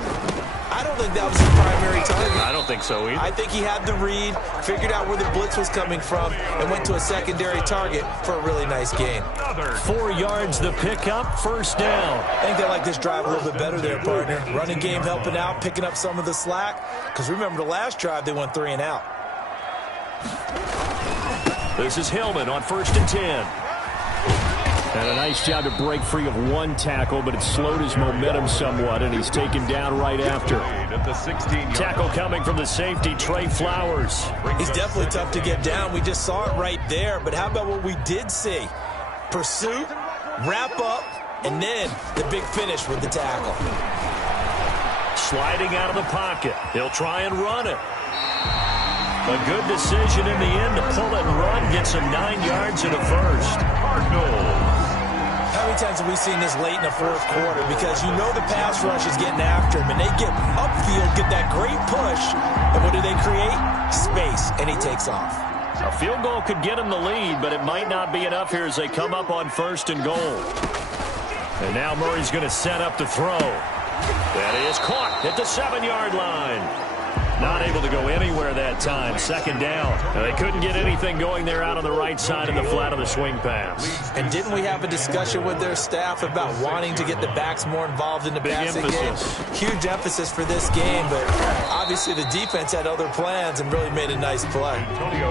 I don't think that was his primary target. I don't think so either. I think he had the read, figured out where the blitz was coming from, and went to a secondary target for a really nice gain. 4 yards, the pickup, first down. I think they like this drive a little bit better there, partner. Running game helping out, picking up some of the slack, because remember the last drive they went 3 and out. This is Hillman on 1st and 10. And a nice job to break free of 1 tackle, but it slowed his momentum somewhat, and he's taken down right after. Tackle coming from the safety, Trey Flowers. He's definitely tough to get down. We just saw it right there, but how about what we did see? Pursuit, wrap up, and then the big finish with the tackle. Sliding out of the pocket. He'll try and run it. A good decision in the end to pull it and run. Gets him 9 yards and a first. Cardinals. How many times have we seen this late in the fourth quarter? Because you know the pass rush is getting after him, and they get upfield, get that great push, and what do they create? Space, and he takes off. A field goal could get him the lead, but it might not be enough here as they come up on 1st and goal. And now Murray's going to set up the throw. That is caught at the 7-yard line. Not able to go anywhere that time. 2nd down. They couldn't get anything going there out on the right side in the flat of the swing pass. And didn't we have a discussion with their staff about wanting to get the backs more involved in the passing game? Huge emphasis for this game, but obviously the defense had other plans and really made a nice play.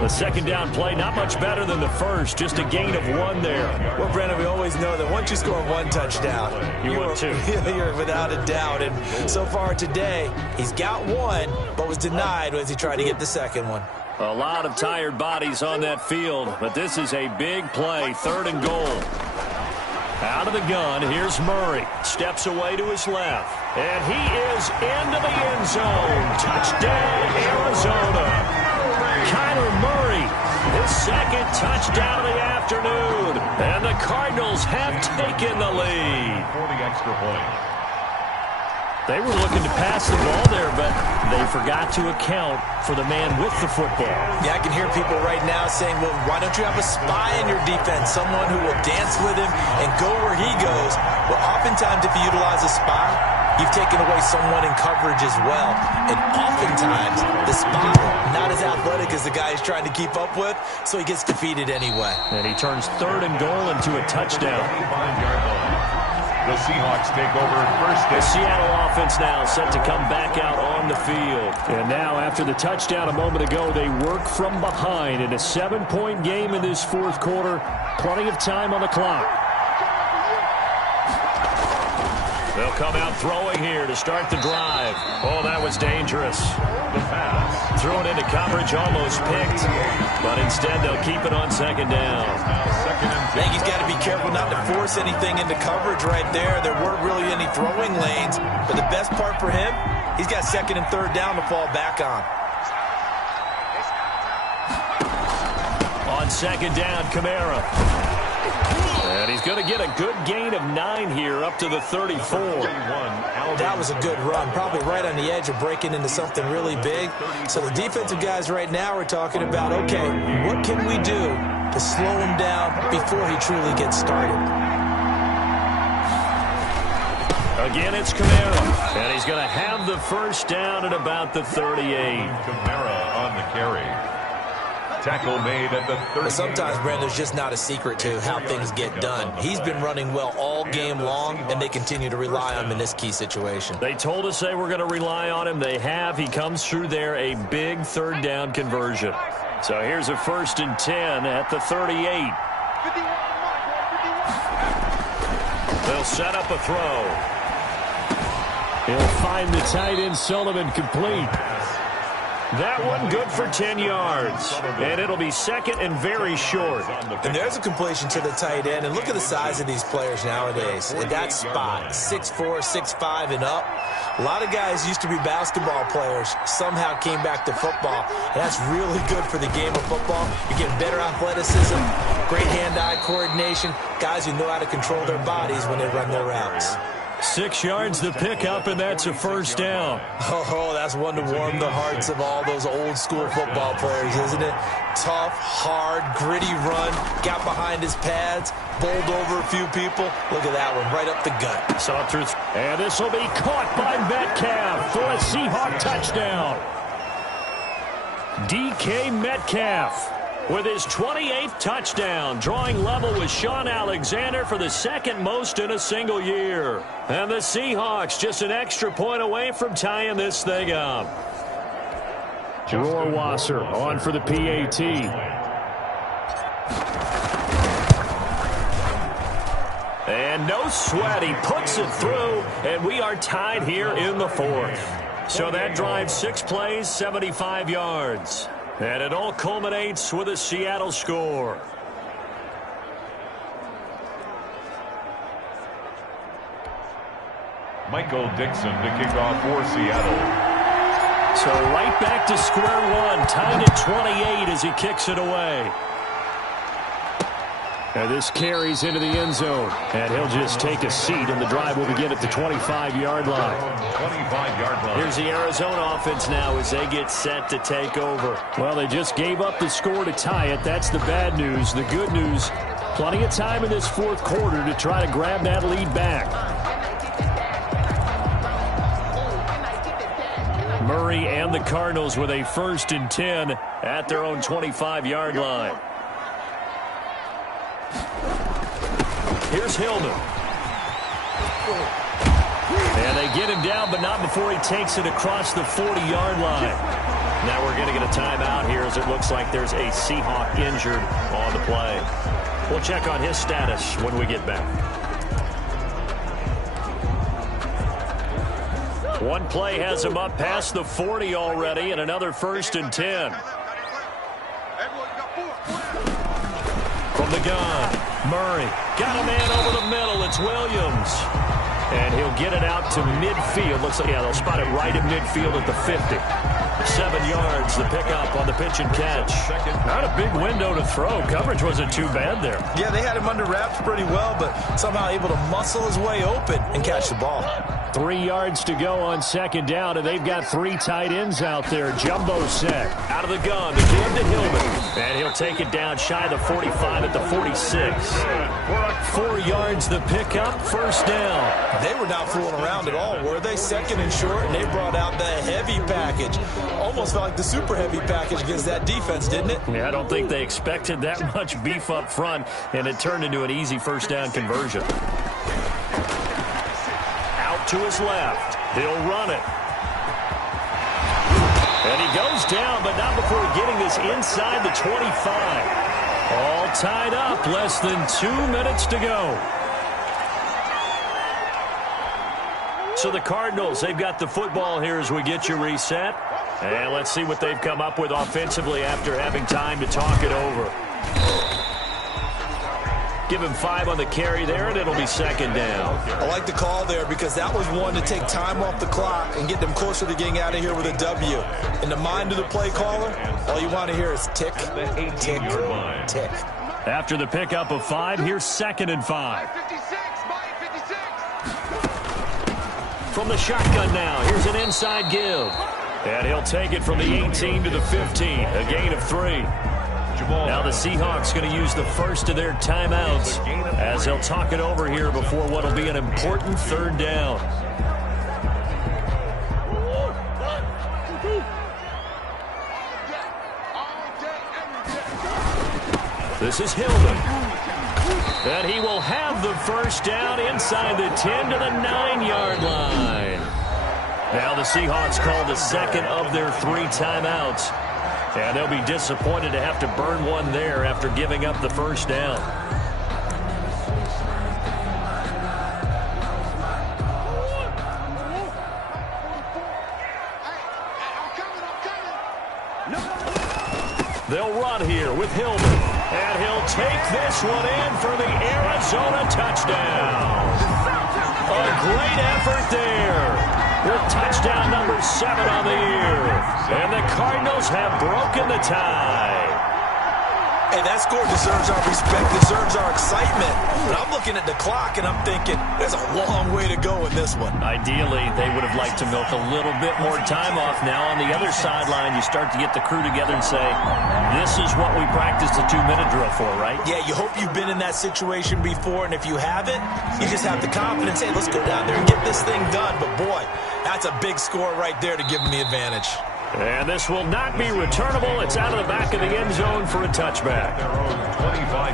The 2nd down play, not much better than the first. Just a gain of 1 there. Well, Brandon, we always know that once you score 1 touchdown, you're 2. You're without a doubt. And so far today, he's got 1, but was denied as he tried to get the 2nd one. A lot of tired bodies on that field, but this is a big play. 3rd and goal. Out of the gun, here's Murray. Steps away to his left. And he is into the end zone. Touchdown, Arizona. Kyler Murray, his 2nd touchdown of the afternoon. And the Cardinals have taken the lead. For the extra point. They were looking to pass the ball there, but they forgot to account for the man with the football. Yeah, I can hear people right now saying, well, why don't you have a spy in your defense, someone who will dance with him and go where he goes? Well, oftentimes if you utilize a spy, you've taken away someone in coverage as well. And oftentimes, the spy, not as athletic as the guy he's trying to keep up with, so he gets defeated anyway. And he turns 3rd and goal into a touchdown. 25-yard line. The Seahawks take over 1st. The Seattle offense now set to come back out on the field. And now, after the touchdown a moment ago, they work from behind in a 7-point game in this 4th quarter. Plenty of time on the clock. They'll come out throwing here to start the drive. Oh, that was dangerous. The pass. Thrown into coverage, almost picked. But instead, they'll keep it on 2nd down. Now 2nd and 10. I think he's got to be careful not to force anything into coverage right there. There weren't really any throwing lanes. But the best part for him, he's got 2nd and 3rd down to fall back on. On 2nd down, Kamara. And he's going to get a good gain of 9 here up to the 34. That was a good run, probably right on the edge of breaking into something really big. So the defensive guys right now are talking about, okay, what can we do to slow him down before he truly gets started? A Again, it's Kamara. And he's going to have the first down at about the 38. Kamara on the carry. Tackle made at the 38. Sometimes, Brandon, there's just not a secret to how things get done. He's been running well all game long, and they continue to rely on him in this key situation. They told us they were going to rely on him. They have. He comes through there, a big third down conversion. So here's a 1st and 10 at the 38. They'll set up a throw. He'll find the tight end Sullivan complete. That one good for 10 yards. And it'll be 2nd and very short. And there's a completion to the tight end. And look at the size of these players nowadays. At that spot, 6'4", 6'5", and up. A lot of guys used to be basketball players, somehow came back to football. And that's really good for the game of football. You're getting better athleticism, great hand-eye coordination, guys who know how to control their bodies when they run their routes. 6 yards the pickup, and that's a first down. Oh, that's one to warm the hearts of all those old-school football players, isn't it? Tough, hard, gritty run, got behind his pads, bowled over a few people. Look at that one, right up the gut. Saw through, and this will be caught by Metcalf for a Seahawk touchdown. DK Metcalf with his 28th touchdown, drawing level with Sean Alexander for the 2nd most in a single year. And the Seahawks just an extra point away from tying this thing up. Rohrwasser on for the PAT. And no sweat, he puts it through, and we are tied here in the 4th. So that drives 6 plays, 75 yards. And it all culminates with a Seattle score. Michael Dixon to kick off for Seattle. So right back to square one, tied at 28 as he kicks it away. And this carries into the end zone. And he'll just take a seat, and the drive will begin at the 25-yard line. 25-yard line. Here's the Arizona offense now as they get set to take over. Well, they just gave up the score to tie it. That's the bad news. The good news, plenty of time in this 4th quarter to try to grab that lead back. Murray and the Cardinals with a 1st and 10 at their own 25-yard line. Here's Hillman. And they get him down, but not before he takes it across the 40-yard line. Now we're going to get a timeout here as it looks like there's a Seahawk injured on the play. We'll check on his status when we get back. One play has him up past the 40 already, and another 1st and 10. From the gun, Murray got a man over the middle. It's Williams. And he'll get it out to midfield. Looks like, yeah, they'll spot it right at midfield at the 50. 7 yards, the pickup on the pitch and catch. Not a big window to throw. Coverage wasn't too bad there. Yeah, they had him under wraps pretty well, but somehow able to muscle his way open and catch the ball. 3 yards to go on 2nd down, and they've got 3 tight ends out there. Jumbo set. Out of the gun, the give to Hillman. And he'll take it down shy of the 45 at the 46. 4 yards the pickup, 1st down. They were not fooling around at all, were they? 2nd and short, and they brought out the heavy package. Almost felt like the super heavy package against that defense, didn't it? Yeah, I don't think they expected that much beef up front, and it turned into an easy 1st down conversion. Out to his left. He'll run it. And he goes down, but not before getting this inside the 25. All tied up, less than 2 minutes to go. So the Cardinals, they've got the football here as we get you reset. And let's see what they've come up with offensively after having time to talk it over. Give him 5 on the carry there, and it'll be 2nd down. I like the call there because that was one to take time off the clock and get them closer to getting out of here with a W. In the mind of the play caller, all you want to hear is tick, tick, tick. After the pickup of 5, here's 2nd and 5. From the shotgun now, here's an inside give. And he'll take it from the 18 to the 15, a gain of 3. Now the Seahawks going to use the first of their timeouts as they'll talk it over here before what will be an important third down. This is Hillman. And he will have the first down inside the 10 to the 9-yard line. Now the Seahawks call the second of their 3 timeouts. And they'll be disappointed to have to burn one there after giving up the first down. They'll run here with Hillman. And he'll take this one in for the Arizona touchdown. A great effort there. With touchdown number 7 on the year. And the Cardinals have broken the tie. Hey, that score deserves our respect, deserves our excitement. But I'm looking at the clock, and I'm thinking, there's a long way to go in this one. Ideally, they would have liked to milk a little bit more time off. Now, on the other sideline, you start to get the crew together and say, this is what we practiced a 2-minute drill for, right? Yeah, you hope you've been in that situation before, and if you haven't, you just have the confidence, hey, let's go down there and get this thing done. But, boy, that's a big score right there to give them the advantage. And this will not be returnable. It's out of the back of the end zone for a touchback.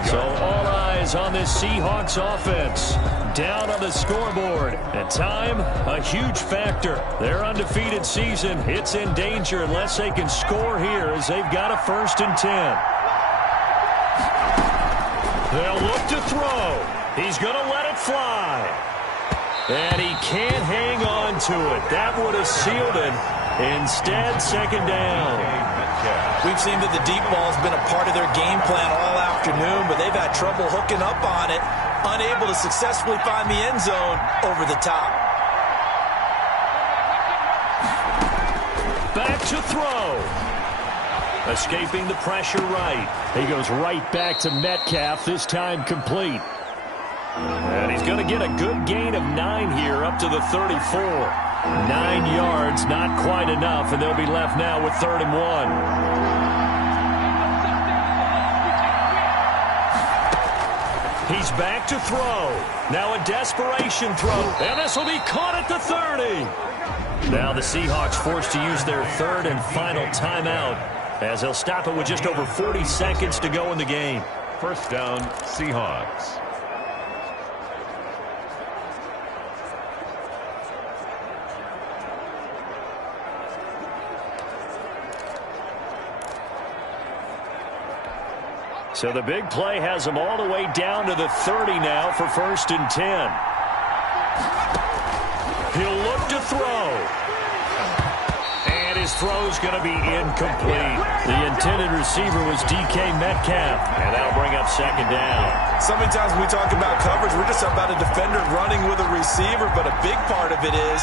So all eyes on this Seahawks offense. Down on the scoreboard. And time, a huge factor. Their undefeated season, it's in danger unless they can score here as they've got a 1st and 10. They'll look to throw. He's going to let it fly. And he can't hang on to it. That would have sealed it. Instead, 2nd down. We've seen that the deep ball has been a part of their game plan all afternoon, but they've had trouble hooking up on it, unable to successfully find the end zone over the top. Back to throw. Escaping the pressure right. He goes right back to Metcalf, this time complete. And he's going to get a good gain of 9 here up to the 34. 9 yards, not quite enough, and they'll be left now with 3rd and 1. He's back to throw. Now a desperation throw, and this will be caught at the 30. Now the Seahawks forced to use their 3rd and final timeout as they'll stop it with just over 40 seconds to go in the game. First down, Seahawks. So the big play has them all the way down to the 30 now for 1st and 10. He'll look to throw. And his throw's going to be incomplete. The intended receiver was DK Metcalf, and that'll bring up 2nd down. So many times when we talk about coverage, we're just about a defender running with a receiver, but a big part of it is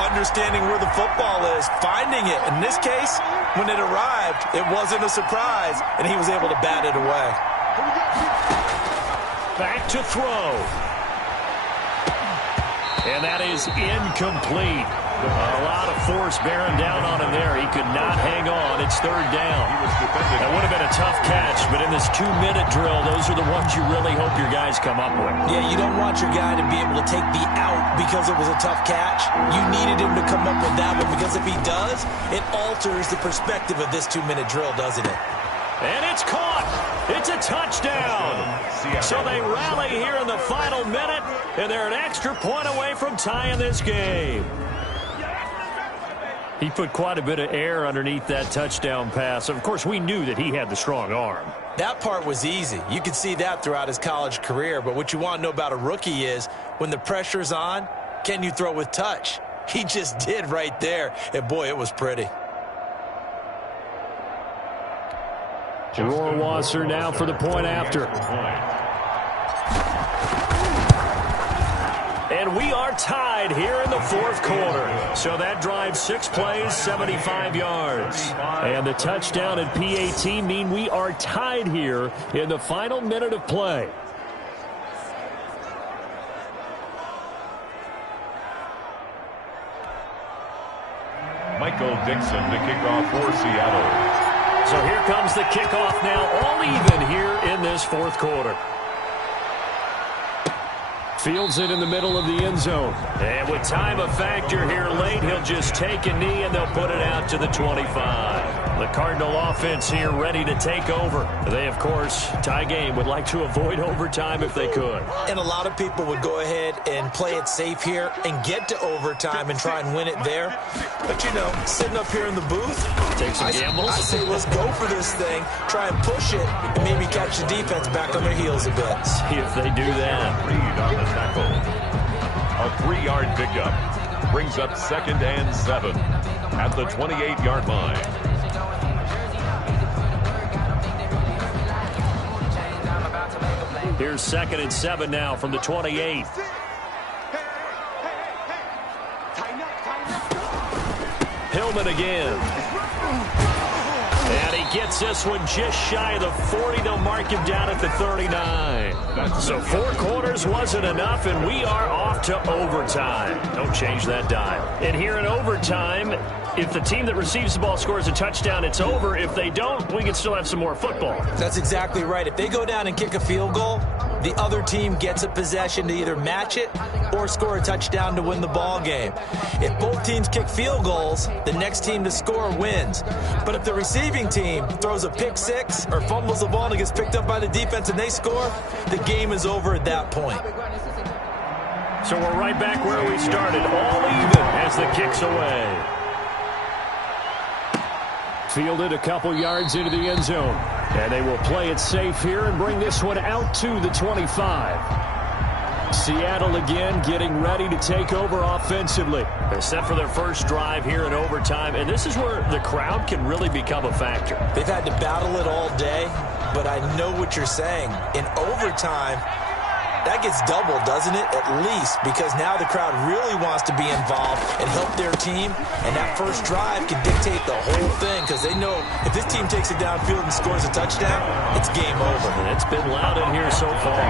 understanding where the football is, finding it. In this case, when it arrived, it wasn't a surprise, and he was able to bat it away. Back to throw. And that is incomplete. A lot of force bearing down on him there. He could not hang on. It's 3rd down. That would have been a tough catch, but in this 2-minute drill, those are the ones you really hope your guys come up with. Yeah, you don't want your guy to be able to take the out because it was a tough catch. You needed him to come up with that one because if he does, it alters the perspective of this 2-minute drill, doesn't it? And it's caught. It's a touchdown. So they rally here in the final minute, and they're an extra point away from tying this game. He put quite a bit of air underneath that touchdown pass. Of course, we knew that he had the strong arm. That part was easy. You could see that throughout his college career. But what you want to know about a rookie is when the pressure's on, can you throw with touch? He just did right there. And, boy, it was pretty. Rohrwasser now for the point after. And we are tied here in the 4th quarter. So that drives 6 plays, 75 yards. And the touchdown and PAT mean we are tied here in the final minute of play. Michael Dixon to kick off for Seattle. So here comes the kickoff now, all even here in this fourth quarter. Fields it in the middle of the end zone. And with time a factor here late, he'll just take a knee and they'll put it out to the 25. The Cardinal offense here ready to take over. They, of course, tie game, would like to avoid overtime if they could. And a lot of people would go ahead and play it safe here and get to overtime and try and win it there. But, you know, sitting up here in the booth, take some gambles. I say let's go for this thing, try and push it, and maybe catch the defense back on their heels a bit. See if they do that. Reed on the tackle. A 3-yard pickup brings up 2nd and 7 at the 28-yard line. Here's 2nd and 7 now from the 28. Hillman again. And he gets this one just shy of the 40. They'll mark him down at the 39. So 4 quarters wasn't enough, and we are off to overtime. Don't change that dial. And here in overtime, if the team that receives the ball scores a touchdown, it's over. If they don't, we can still have some more football. That's exactly right. If they go down and kick a field goal, the other team gets a possession to either match it or score a touchdown to win the ball game. If both teams kick field goals, the next team to score wins. But if the receiving team throws a pick six or fumbles the ball and it gets picked up by the defense and they score, the game is over at that point. So we're right back where we started, all even as the kick's away. Fielded a couple yards into the end zone. And they will play it safe here and bring this one out to the 25. Seattle again getting ready to take over offensively. They're set for their first drive here in overtime, and this is where the crowd can really become a factor. They've had to battle it all day, but I know what you're saying. In overtime, that gets doubled, doesn't it? At least, because now the crowd really wants to be involved and help their team, and that first drive can dictate the whole thing because they know if this team takes it downfield and scores a touchdown, it's game over. And it's been loud in here so far.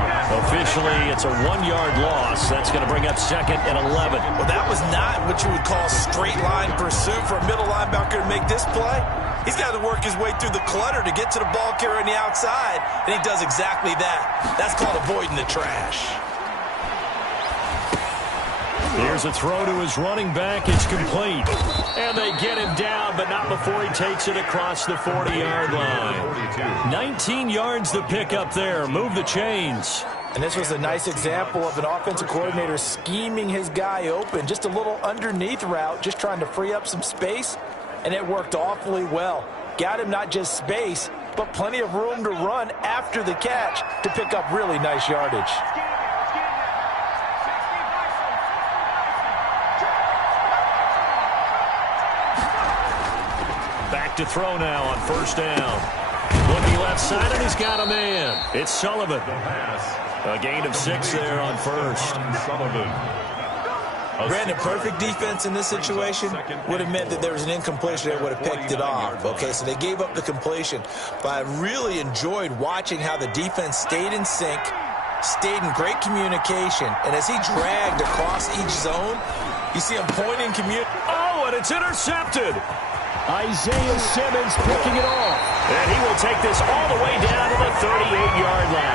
Officially, it's a 1-yard loss. That's going to bring up 2nd and 11. Well, that was not what you would call straight line pursuit for a middle linebacker to make this play. He's got to work his way through the clutter to get to the ball carrier on the outside, and he does exactly that. That's called avoiding the trash. Here's a throw to his running back. It's complete. And they get him down, but not before he takes it across the 40-yard line. 19 yards to pick up there. Move the chains. And this was a nice example of an offensive coordinator scheming his guy open. Just a little underneath route, just trying to free up some space. And it worked awfully well. Got him not just space, but plenty of room to run after the catch to pick up really nice yardage. Back to throw now on first down. Looking left side, and he's got a man. It's Sullivan. A gain of 6 there on first. Sullivan. Brandon, perfect defense in this situation would have meant that there was an incompletion that would have picked it off. Okay, so they gave up the completion. But I really enjoyed watching how the defense stayed in sync, stayed in great communication. And as he dragged across each zone, you see him pointing, Oh, and it's intercepted. Isaiah Simmons picking it off. And he will take this all the way down to the 38-yard line.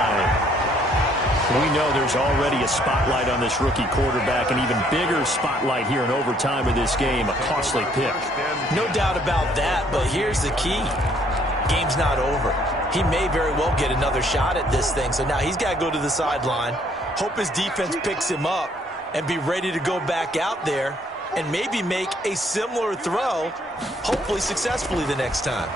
We know there's already a spotlight on this rookie quarterback, an even bigger spotlight here in overtime of this game, a costly pick. No doubt about that, but here's the key. Game's not over. He may very well get another shot at this thing, so now he's got to go to the sideline, hope his defense picks him up, and be ready to go back out there and maybe make a similar throw, hopefully successfully the next time.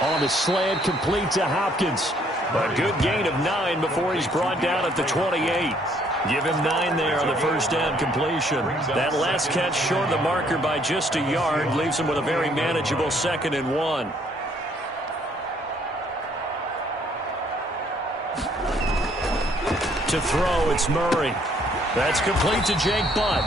On the slant, complete to Hopkins. A good gain of 9 before he's brought down at the 28. Give him 9 there on the first down completion. That last catch short of the marker by just a yard leaves him with a very manageable 2nd and 1. To throw, it's Murray. That's complete to Jake Butt.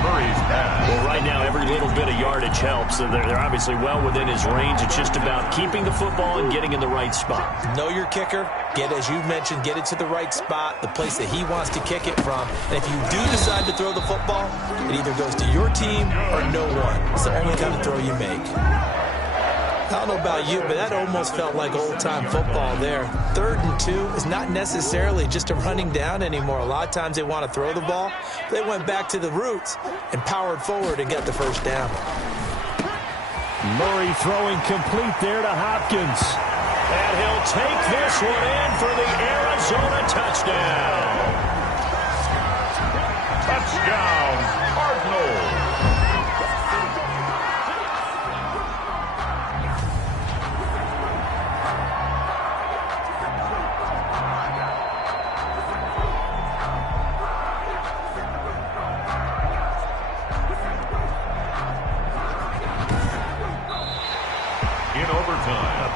Murray's pass. Well, right now, every little bit of yardage helps. They're obviously well within his range. It's just about keeping the football and getting in the right spot. Know your kicker. Get, as you mentioned, get it to the right spot, the place that he wants to kick it from. And if you do decide to throw the football, it either goes to your team or no one. It's the only kind of throw you make. I don't know about you, but that almost felt like old-time football there. 3rd and 2 is not necessarily just a running down anymore. A lot of times they want to throw the ball. They went back to the roots and powered forward and got the first down. Murray throwing complete there to Hopkins. And he'll take this one in for the Arizona touchdown. Touchdown, Cardinals.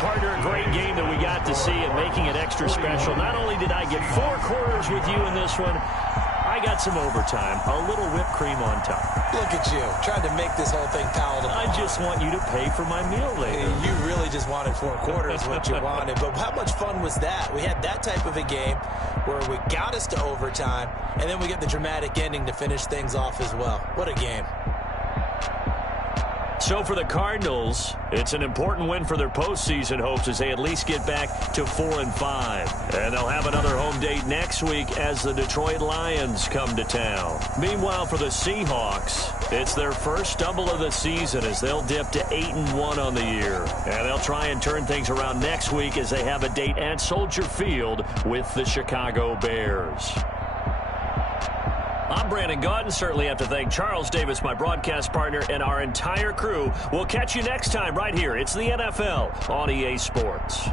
Partner, a great game that we got to see and making it extra special. Not only did I get 4 quarters with you in this one, I got some overtime, a little whipped cream on top. Look at you, trying to make this whole thing palatable. I just want you to pay for my meal later. You really just wanted 4 quarters, what you wanted. But how much fun was that? We had that type of a game where we got us to overtime, and then we get the dramatic ending to finish things off as well. What a game. So for the Cardinals, it's an important win for their postseason hopes as they at least get back to 4-5. And they'll have another home date next week as the Detroit Lions come to town. Meanwhile, for the Seahawks, it's their first stumble of the season as they'll dip to 8-1 on the year. And they'll try and turn things around next week as they have a date at Soldier Field with the Chicago Bears. I'm Brandon Gaudin. Certainly have to thank Charles Davis, my broadcast partner, and our entire crew. We'll catch you next time right here. It's the NFL on EA Sports.